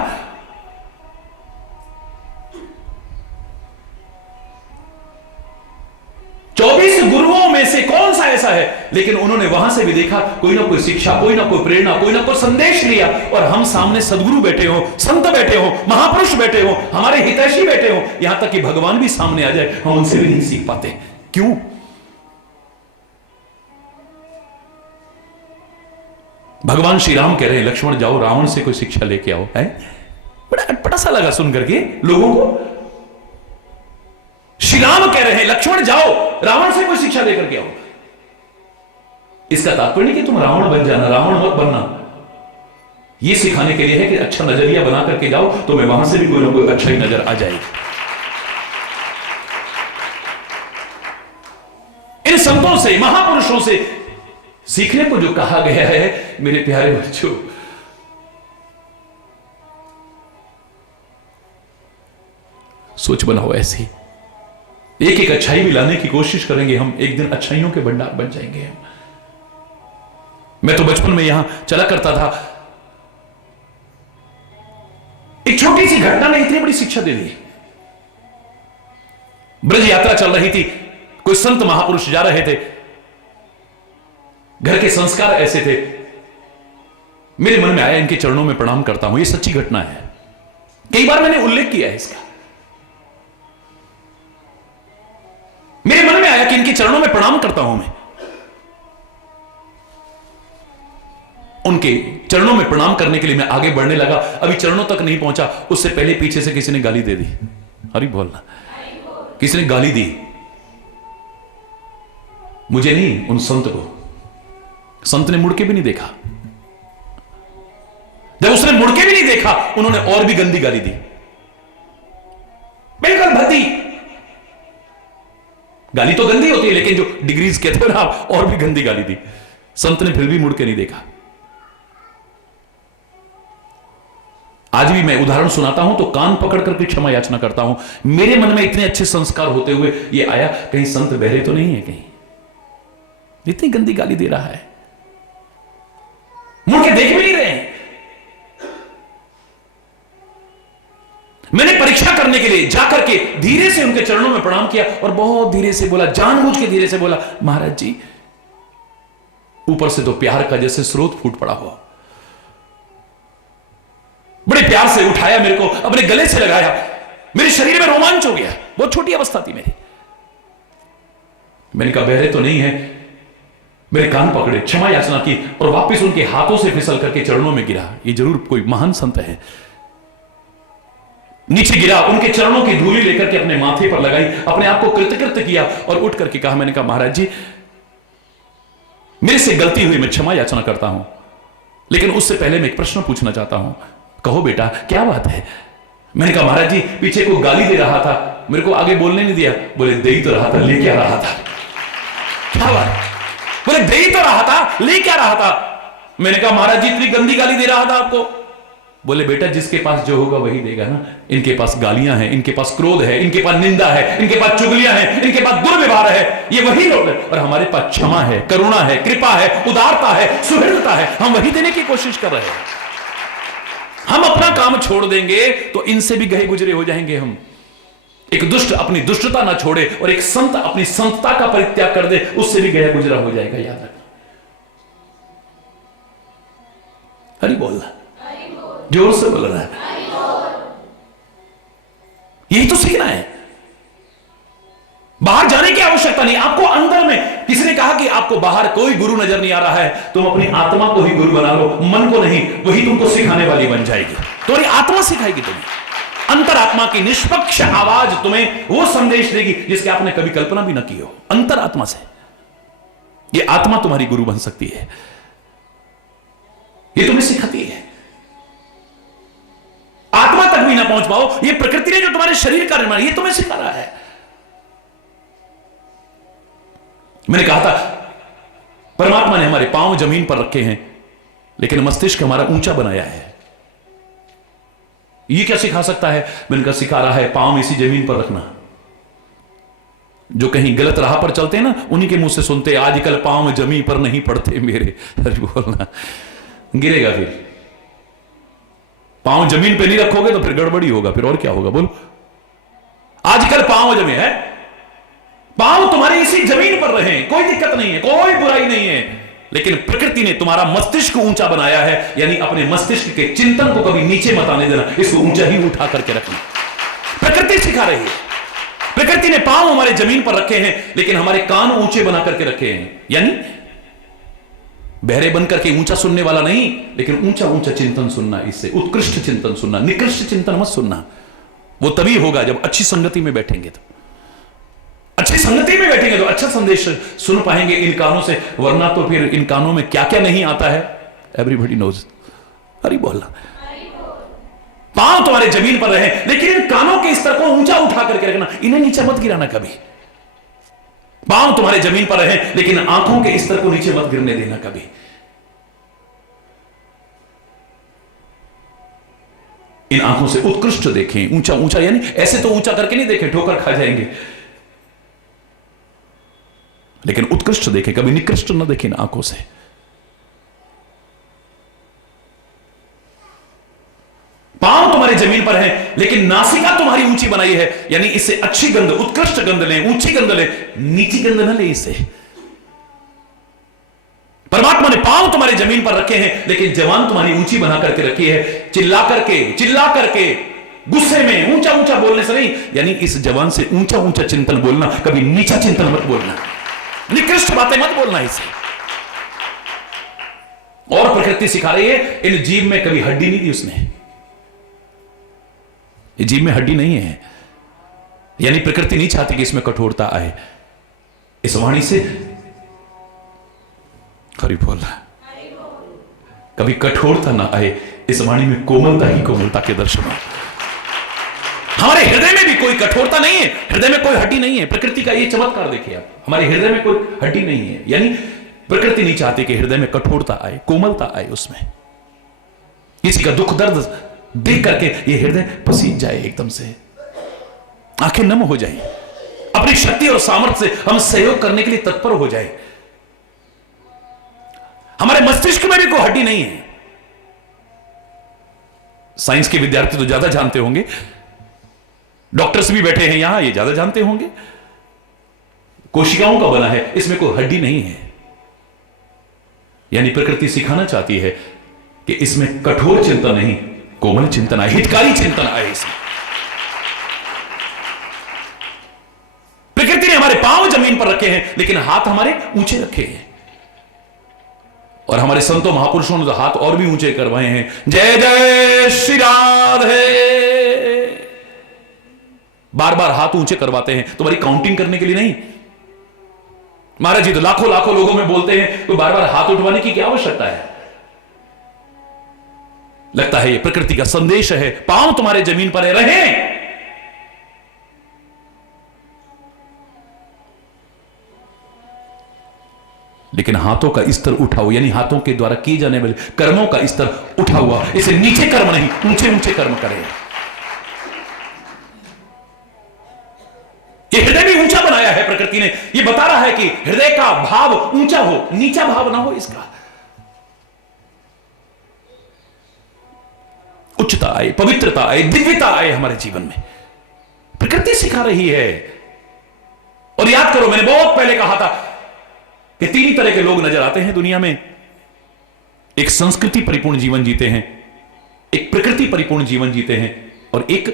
चौबीस गुरुओं में से कौन सा ऐसा है? लेकिन उन्होंने वहां से भी देखा कोई ना कोई शिक्षा, कोई ना कोई प्रेरणा, कोई ना कोई संदेश लिया। और हम सामने सदगुरु बैठे हो, संत बैठे हो, महापुरुष बैठे हो, हमारे हितैषी बैठे हो, यहां तक कि भगवान भी सामने आ जाए, हम उनसे भी नहीं सीख पाते। क्यों? भगवान श्री राम कह रहे हैं लक्ष्मण जाओ रावण से कोई शिक्षा लेके आओ। है बड़ा अटपटा सा लगा सुन करके लोगों को। श्री राम कह रहे हैं लक्ष्मण जाओ रावण से कोई शिक्षा लेकर के आओ। इसका तात्पर्य नहीं कि तुम रावण बन जाना, रावण मत बनना। यह सिखाने के लिए है कि अच्छा नजरिया बना करके जाओ तो मैं वहां से भी कोई ना कोई अच्छाई नजर आ जाएगी। इन संतों से, महापुरुषों से सीखने को जो कहा गया है मेरे प्यारे बच्चों, सोच बनाओ ऐसी एक एक अच्छाई भी लाने की कोशिश करेंगे हम, एक दिन अच्छाइयों के भंडार बन जाएंगे हम। मैं तो बचपन में यहां चला करता था, एक छोटी सी घटना ने इतनी बड़ी शिक्षा दे दी। ब्रज यात्रा चल रही थी, कोई संत महापुरुष जा रहे थे, घर के संस्कार ऐसे थे, मेरे मन में आया इनके चरणों में प्रणाम करता हूं। यह सच्ची घटना है, कई बार मैंने उल्लेख किया है इसका। मेरे मन में आया कि इनके चरणों में प्रणाम करता हूं मैं। उनके चरणों में प्रणाम करने के लिए मैं आगे बढ़ने लगा, अभी चरणों तक नहीं पहुंचा, उससे पहले पीछे से किसी ने गाली दे दी। हरि बोलना, किसी ने गाली दी, मुझे नहीं, उन संत को। संत ने मुड़ के भी नहीं देखा, मुड़ के भी नहीं देखा, उन्होंने और भी गंदी गाली दी, बिल्कुल भद्दी गाली। तो गंदी होती है, लेकिन जो डिग्रीज कहते हो ना, और भी गंदी गाली दी। संत ने फिर भी मुड़ के नहीं देखा। आज भी मैं उदाहरण सुनाता हूं तो कान पकड़ करके क्षमा याचना करता हूं। मेरे मन में इतने अच्छे संस्कार होते हुए ये आया, कहीं संत बहरे तो नहीं है, कहीं इतनी गंदी गाली दे रहा है, मुड़ के देख भी नहीं रहे हैं। मैंने परीक्षा करने के लिए जाकर के धीरे से उनके चरणों में प्रणाम किया और बहुत धीरे से बोला, जानबूझ के धीरे से बोला, महाराज जी। ऊपर से तो प्यार का जैसे स्रोत फूट पड़ा हो, बड़े प्यार से उठाया, मेरे को अपने गले से लगाया, मेरे शरीर में रोमांच हो गया। बहुत छोटी अवस्था थी मेरी। मैंने कहा बहरे तो नहीं है। मेरे कान पकड़े, क्षमा याचना की और वापस उनके हाथों से फिसल करके चरणों में गिरा। ये जरूर कोई महान संत है। नीचे गिरा, उनके चरणों की धूली लेकर के अपने माथे पर लगाई, अपने आप को कृतकृत्य किया और उठ करके कहा, मैंने कहा महाराज जी मेरे से गलती हुई, मैं क्षमा याचना करता हूं, लेकिन उससे पहले मैं एक प्रश्न पूछना चाहता हूं। कहो बेटा, क्या बात है? मैंने कहा महाराज जी पीछे को गाली दे रहा था, मेरे को आगे बोलने नहीं दिया। बोले दे ही तो रहा था, ले क्या रहा था? क्या बात? बोले दे ही तो रहा था, ले क्या रहा था? मैंने कहा महाराज जी इतनी गंदी गाली दे रहा था आपको। बोले बेटा जिसके पास जो होगा वही देगा ना। इनके पास गालियां हैं, इनके पास क्रोध है, इनके पास निंदा है, इनके पास चुगलियां हैं, इनके पास दुर्व्यवहार है, ये वही लोग हैं। और हमारे पास क्षमा है, करुणा है, कृपा है, उदारता है, सुहृदता है, हम वही देने की कोशिश कर रहे हैं। हम अपना काम छोड़ देंगे तो इनसे भी गए गुजरे हो जाएंगे हम। एक दुष्ट अपनी दुष्टता ना छोड़े और एक संत अपनी संतता का परित्याग कर दे, उससे भी गया गुजरा हो जाएगा। याद रखना। हरि बोल, जोर से बोल रहा है। यही तो सीखना है। बाहर जाने की आवश्यकता नहीं, आपको अंदर में। किसी ने कहा कि आपको बाहर कोई गुरु नजर नहीं आ रहा है, तुम अपनी आत्मा को ही गुरु बना लो, मन को नहीं। वही तुमको सिखाने वाली बन जाएगी। तुम्हारी आत्मा सिखाएगी तुम्हें। अंतरात्मा की निष्पक्ष आवाज तुम्हें वो संदेश देगी जिसकी आपने कभी कल्पना भी ना की हो। अंतरात्मा से ये आत्मा तुम्हारी गुरु बन सकती है। ये तुम्हें सिखाती है। आत्मा तक भी ना पहुंच पाओ, ये प्रकृति ने जो तुम्हारे शरीर का निर्माण, ये तुम्हें सिखा रहा है। मैंने कहा था परमात्मा ने हमारे पांव जमीन पर रखे हैं, लेकिन मस्तिष्क हमारा ऊंचा बनाया है। ये क्या सिखा सकता है? मैंने कहा सिखा रहा है पांव इसी जमीन पर रखना। जो कहीं गलत राह पर चलते हैं ना, उन्हीं के मुंह से सुनते आजकल पांव जमीन पर नहीं पड़ते मेरे। अरे बोलना, गिरेगा फिर। पांव जमीन पे नहीं रखोगे तो फिर गड़बड़ी होगा, फिर और क्या होगा बोलो। आजकल पांव जमीन है, पांव तुम्हारे इसी जमीन पर रहे, कोई दिक्कत नहीं है, कोई बुराई नहीं है। लेकिन प्रकृति ने तुम्हारा मस्तिष्क ऊंचा बनाया है, यानी अपने मस्तिष्क के चिंतन को कभी नीचे मत आने देना, इसको ऊंचा ही उठा करके रखना। प्रकृति सिखा रही है। प्रकृति ने पांव हमारे जमीन पर रखे हैं, लेकिन हमारे कान ऊंचे बना करके रखे हैं। यानी बहरे बन करके ऊंचा सुनने वाला नहीं, लेकिन ऊंचा ऊंचा चिंतन सुनना। इससे उत्कृष्ट चिंतन सुनना, निकृष्ट चिंतन मत सुनना। वो तभी होगा जब अच्छी संगति में बैठेंगे। तो अच्छी संगति में बैठेंगे तो अच्छा संदेश सुन पाएंगे इन कानों से, वरना तो फिर इन कानों में क्या क्या नहीं आता है। Everybody knows. हरि बोलना। पांव तुम्हारे जमीन पर रहे, लेकिन इन कानों के स्तर को ऊंचा उठा करके रखना, इन्हें नीचे मत गिराना कभी। पांव तुम्हारे जमीन पर रहे, लेकिन आंखों के स्तर को नीचे मत गिरने देना कभी। इन आंखों से उत्कृष्ट देखें, ऊंचा ऊंचा, यानी ऐसे तो ऊंचा करके नहीं देखें, ठोकर खा जाएंगे, लेकिन उत्कृष्ट देखें, कभी निकृष्ट न देखें आंखों से। पांव तुम्हारी जमीन पर है, लेकिन नासिका तुम्हारी ऊंची बनाई है, यानी इससे अच्छी गंध, उत्कृष्ट गंध ले, ऊंची गंध ले, नीची गंध न ले इससे। परमात्मा ने पांव तुम्हारी जमीन पर रखे हैं, लेकिन जवान तुम्हारी ऊंची बना करके रखी है। चिल्ला करके गुस्से में ऊंचा ऊंचा बोलने से नहीं, यानी इस जवान से ऊंचा ऊंचा चिंतन बोलना, कभी नीचा चिंतन मत बोलना, निकृष्ट बातें मत बोलना इसे। और प्रकृति सिखा रही है, इन जीव में कभी हड्डी नहीं दी उसने। ये जीव में हड्डी नहीं है, यानी प्रकृति नहीं चाहती कि इसमें कठोरता आए। इस वाणी से हरि बोल, कभी कठोरता ना आए, इस वाणी में कोमलता ही कोमलता के दर्शन हो। हमारे हृदय में भी कोई कठोरता नहीं है, हृदय में कोई हड्डी नहीं है। प्रकृति का ये चमत्कार देखिए आप, हमारे हृदय में कोई हड्डी नहीं है, यानी प्रकृति नहीं चाहती कि हृदय में कठोरता आए, कोमलता आए उसमें। किसी का दुख दर्द देख करके ये हृदय पसीज जाए, एकदम से आंखें नम हो जाए, अपनी शक्ति और सामर्थ्य से हम सहयोग करने के लिए तत्पर हो जाए। हमारे मस्तिष्क में भी कोई हड्डी नहीं है। साइंस के विद्यार्थी तो ज्यादा जानते होंगे, डॉक्टर्स भी बैठे हैं यहां, ये ज्यादा जानते होंगे। कोशिकाओं का बना है, इसमें कोई हड्डी नहीं है। यानी प्रकृति सिखाना चाहती है कि इसमें कठोर चिंतन नहीं, कोमल चिंतन आए, हितकारी चिंतन आए इसमें। प्रकृति ने हमारे पांव जमीन पर रखे हैं, लेकिन हाथ हमारे ऊंचे रखे हैं। और हमारे संतों महापुरुषों ने तो हाथ और भी ऊंचे करवाए हैं। जय जय श्री राधे, बार बार हाथ ऊंचे करवाते हैं, तुम्हारी काउंटिंग करने के लिए नहीं। महाराज जी तो लाखों लाखों लोगों में बोलते हैं, तो बार बार हाथ उठवाने की क्या आवश्यकता है। लगता है ये प्रकृति का संदेश है, पांव तुम्हारे जमीन पर है, रहें। लेकिन हाथों का स्तर उठा हुआ, यानी हाथों के द्वारा किए जाने वाले कर्मों का स्तर उठा हुआ। इसे नीचे कर्म नहीं, ऊंचे ऊंचे कर्म करें। ये हृदय भी ऊंचा बनाया है प्रकृति ने। ये बता रहा है कि हृदय का भाव ऊंचा हो, नीचा भाव ना हो इसका। उच्चता आए, पवित्रता आए, दिव्यता आए हमारे जीवन में, प्रकृति सिखा रही है। और याद करो, मैंने बहुत पहले कहा था कि तीन ही तरह के लोग नजर आते हैं दुनिया में। एक संस्कृति परिपूर्ण जीवन जीते हैं, एक प्रकृति परिपूर्ण जीवन जीते हैं, और एक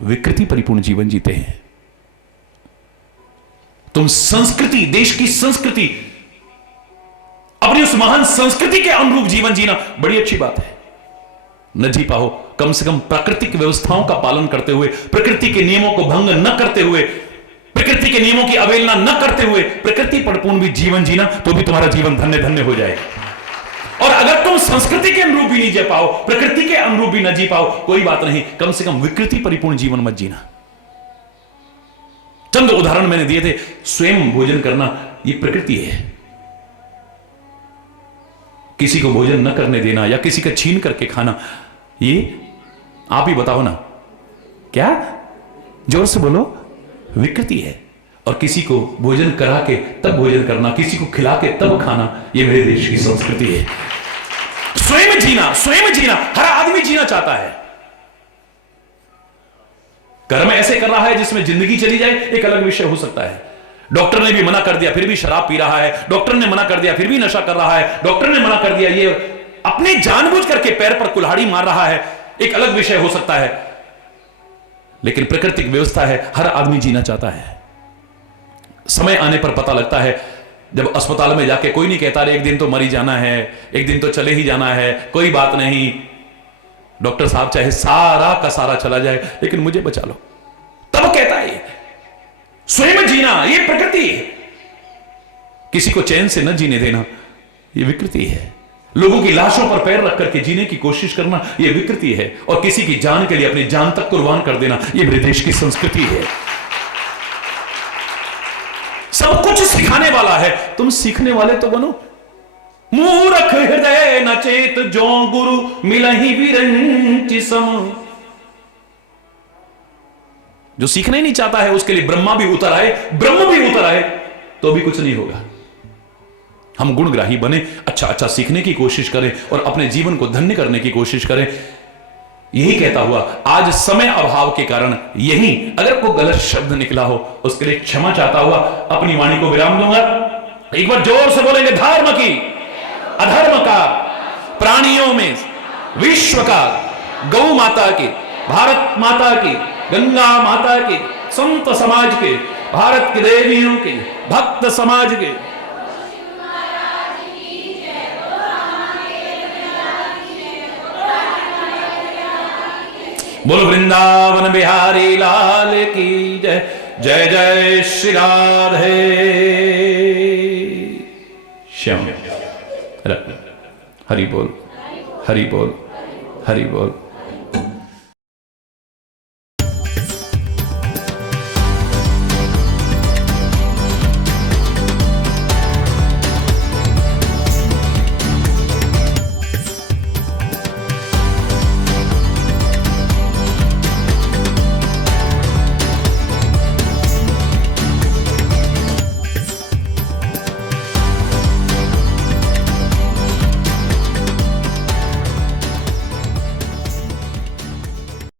विकृति परिपूर्ण जीवन जीते हैं। तुम संस्कृति, देश की संस्कृति, अपनी उस महान संस्कृति के अनुरूप जीवन जीना बड़ी अच्छी बात है। न जी पाओ, कम से कम प्राकृतिक व्यवस्थाओं का पालन करते हुए, प्रकृति के नियमों को भंग न करते हुए, प्रकृति के नियमों की अवहेलना न करते हुए प्रकृति परिपूर्ण भी जीवन जीना, तो भी तुम्हारा जीवन धन्य धन्य हो जाए। और अगर तुम संस्कृति के अनुरूप भी नहीं जी पाओ, प्रकृति के अनुरूप भी न जी पाओ, कोई बात नहीं, कम से कम विकृति परिपूर्ण जीवन मत जीना। चंद उदाहरण मैंने दिए थे। स्वयं भोजन करना यह प्रकृति है। किसी को भोजन न करने देना या किसी का छीन करके खाना, ये आप ही बताओ ना, क्या? जोर से बोलो, विकृति है। और किसी को भोजन करा के तब भोजन करना, किसी को खिला के तब खाना, यह मेरे देश की संस्कृति है। स्वयं जीना, स्वयं जीना हर आदमी जीना चाहता है। कर्म ऐसे कर रहा है जिसमें जिंदगी चली जाए, एक अलग विषय हो सकता है। डॉक्टर ने भी मना कर दिया फिर भी शराब पी रहा है, डॉक्टर ने मना कर दिया फिर भी नशा कर रहा है, डॉक्टर ने मना कर दिया, ये अपने जानबूझ करके पैर पर कुल्हाड़ी मार रहा है, एक अलग विषय हो सकता है। लेकिन प्राकृतिक व्यवस्था है, हर आदमी जीना चाहता है। समय आने पर पता लगता है, जब अस्पताल में जाके कोई नहीं कहता एक दिन तो मर ही जाना है, एक दिन तो चले ही जाना है, कोई बात नहीं, डॉक्टर साहब चाहे सारा का सारा चला जाए लेकिन मुझे बचा लो, तब कहता है। स्वयं जीना ये प्रकृति है। किसी को चैन से न जीने देना ये विकृति है। लोगों की लाशों पर पैर रख करके जीने की कोशिश करना यह विकृति है। और किसी की जान के लिए अपनी जान तक कुर्बान कर देना यह मेरे देश की संस्कृति है। सब कुछ सिखाने वाला है, तुम सीखने वाले तो बनो। मूर्ख हृदय न चेत जो गुरु मिलहि विरंचि सम। जो सीखना ही नहीं चाहता है उसके लिए ब्रह्मा भी उतर आए, ब्रह्म भी उतर आए, तो भी कुछ नहीं होगा। हम गुणग्राही बने, अच्छा अच्छा सीखने की कोशिश करें और अपने जीवन को धन्य करने की कोशिश करें। यही कहता हुआ आज समय अभाव के कारण यही अगर कोई गलत शब्द निकला हो उसके लिए क्षमा चाहता हुआ अपनी वाणी को विराम दूंगा। एक बार जोर से बोलेंगे, धर्म की अधर्म का, प्राणियों में विश्व का, गौ माता की, भारत माता की, गंगा माता की, संत समाज के, भारत की देवियों के, भक्त समाज के। बोलो वृंदावन बिहारी लाल की जय। जय जय श्री राधे श्याम। हरि बोल, हरि बोल, हरि बोल।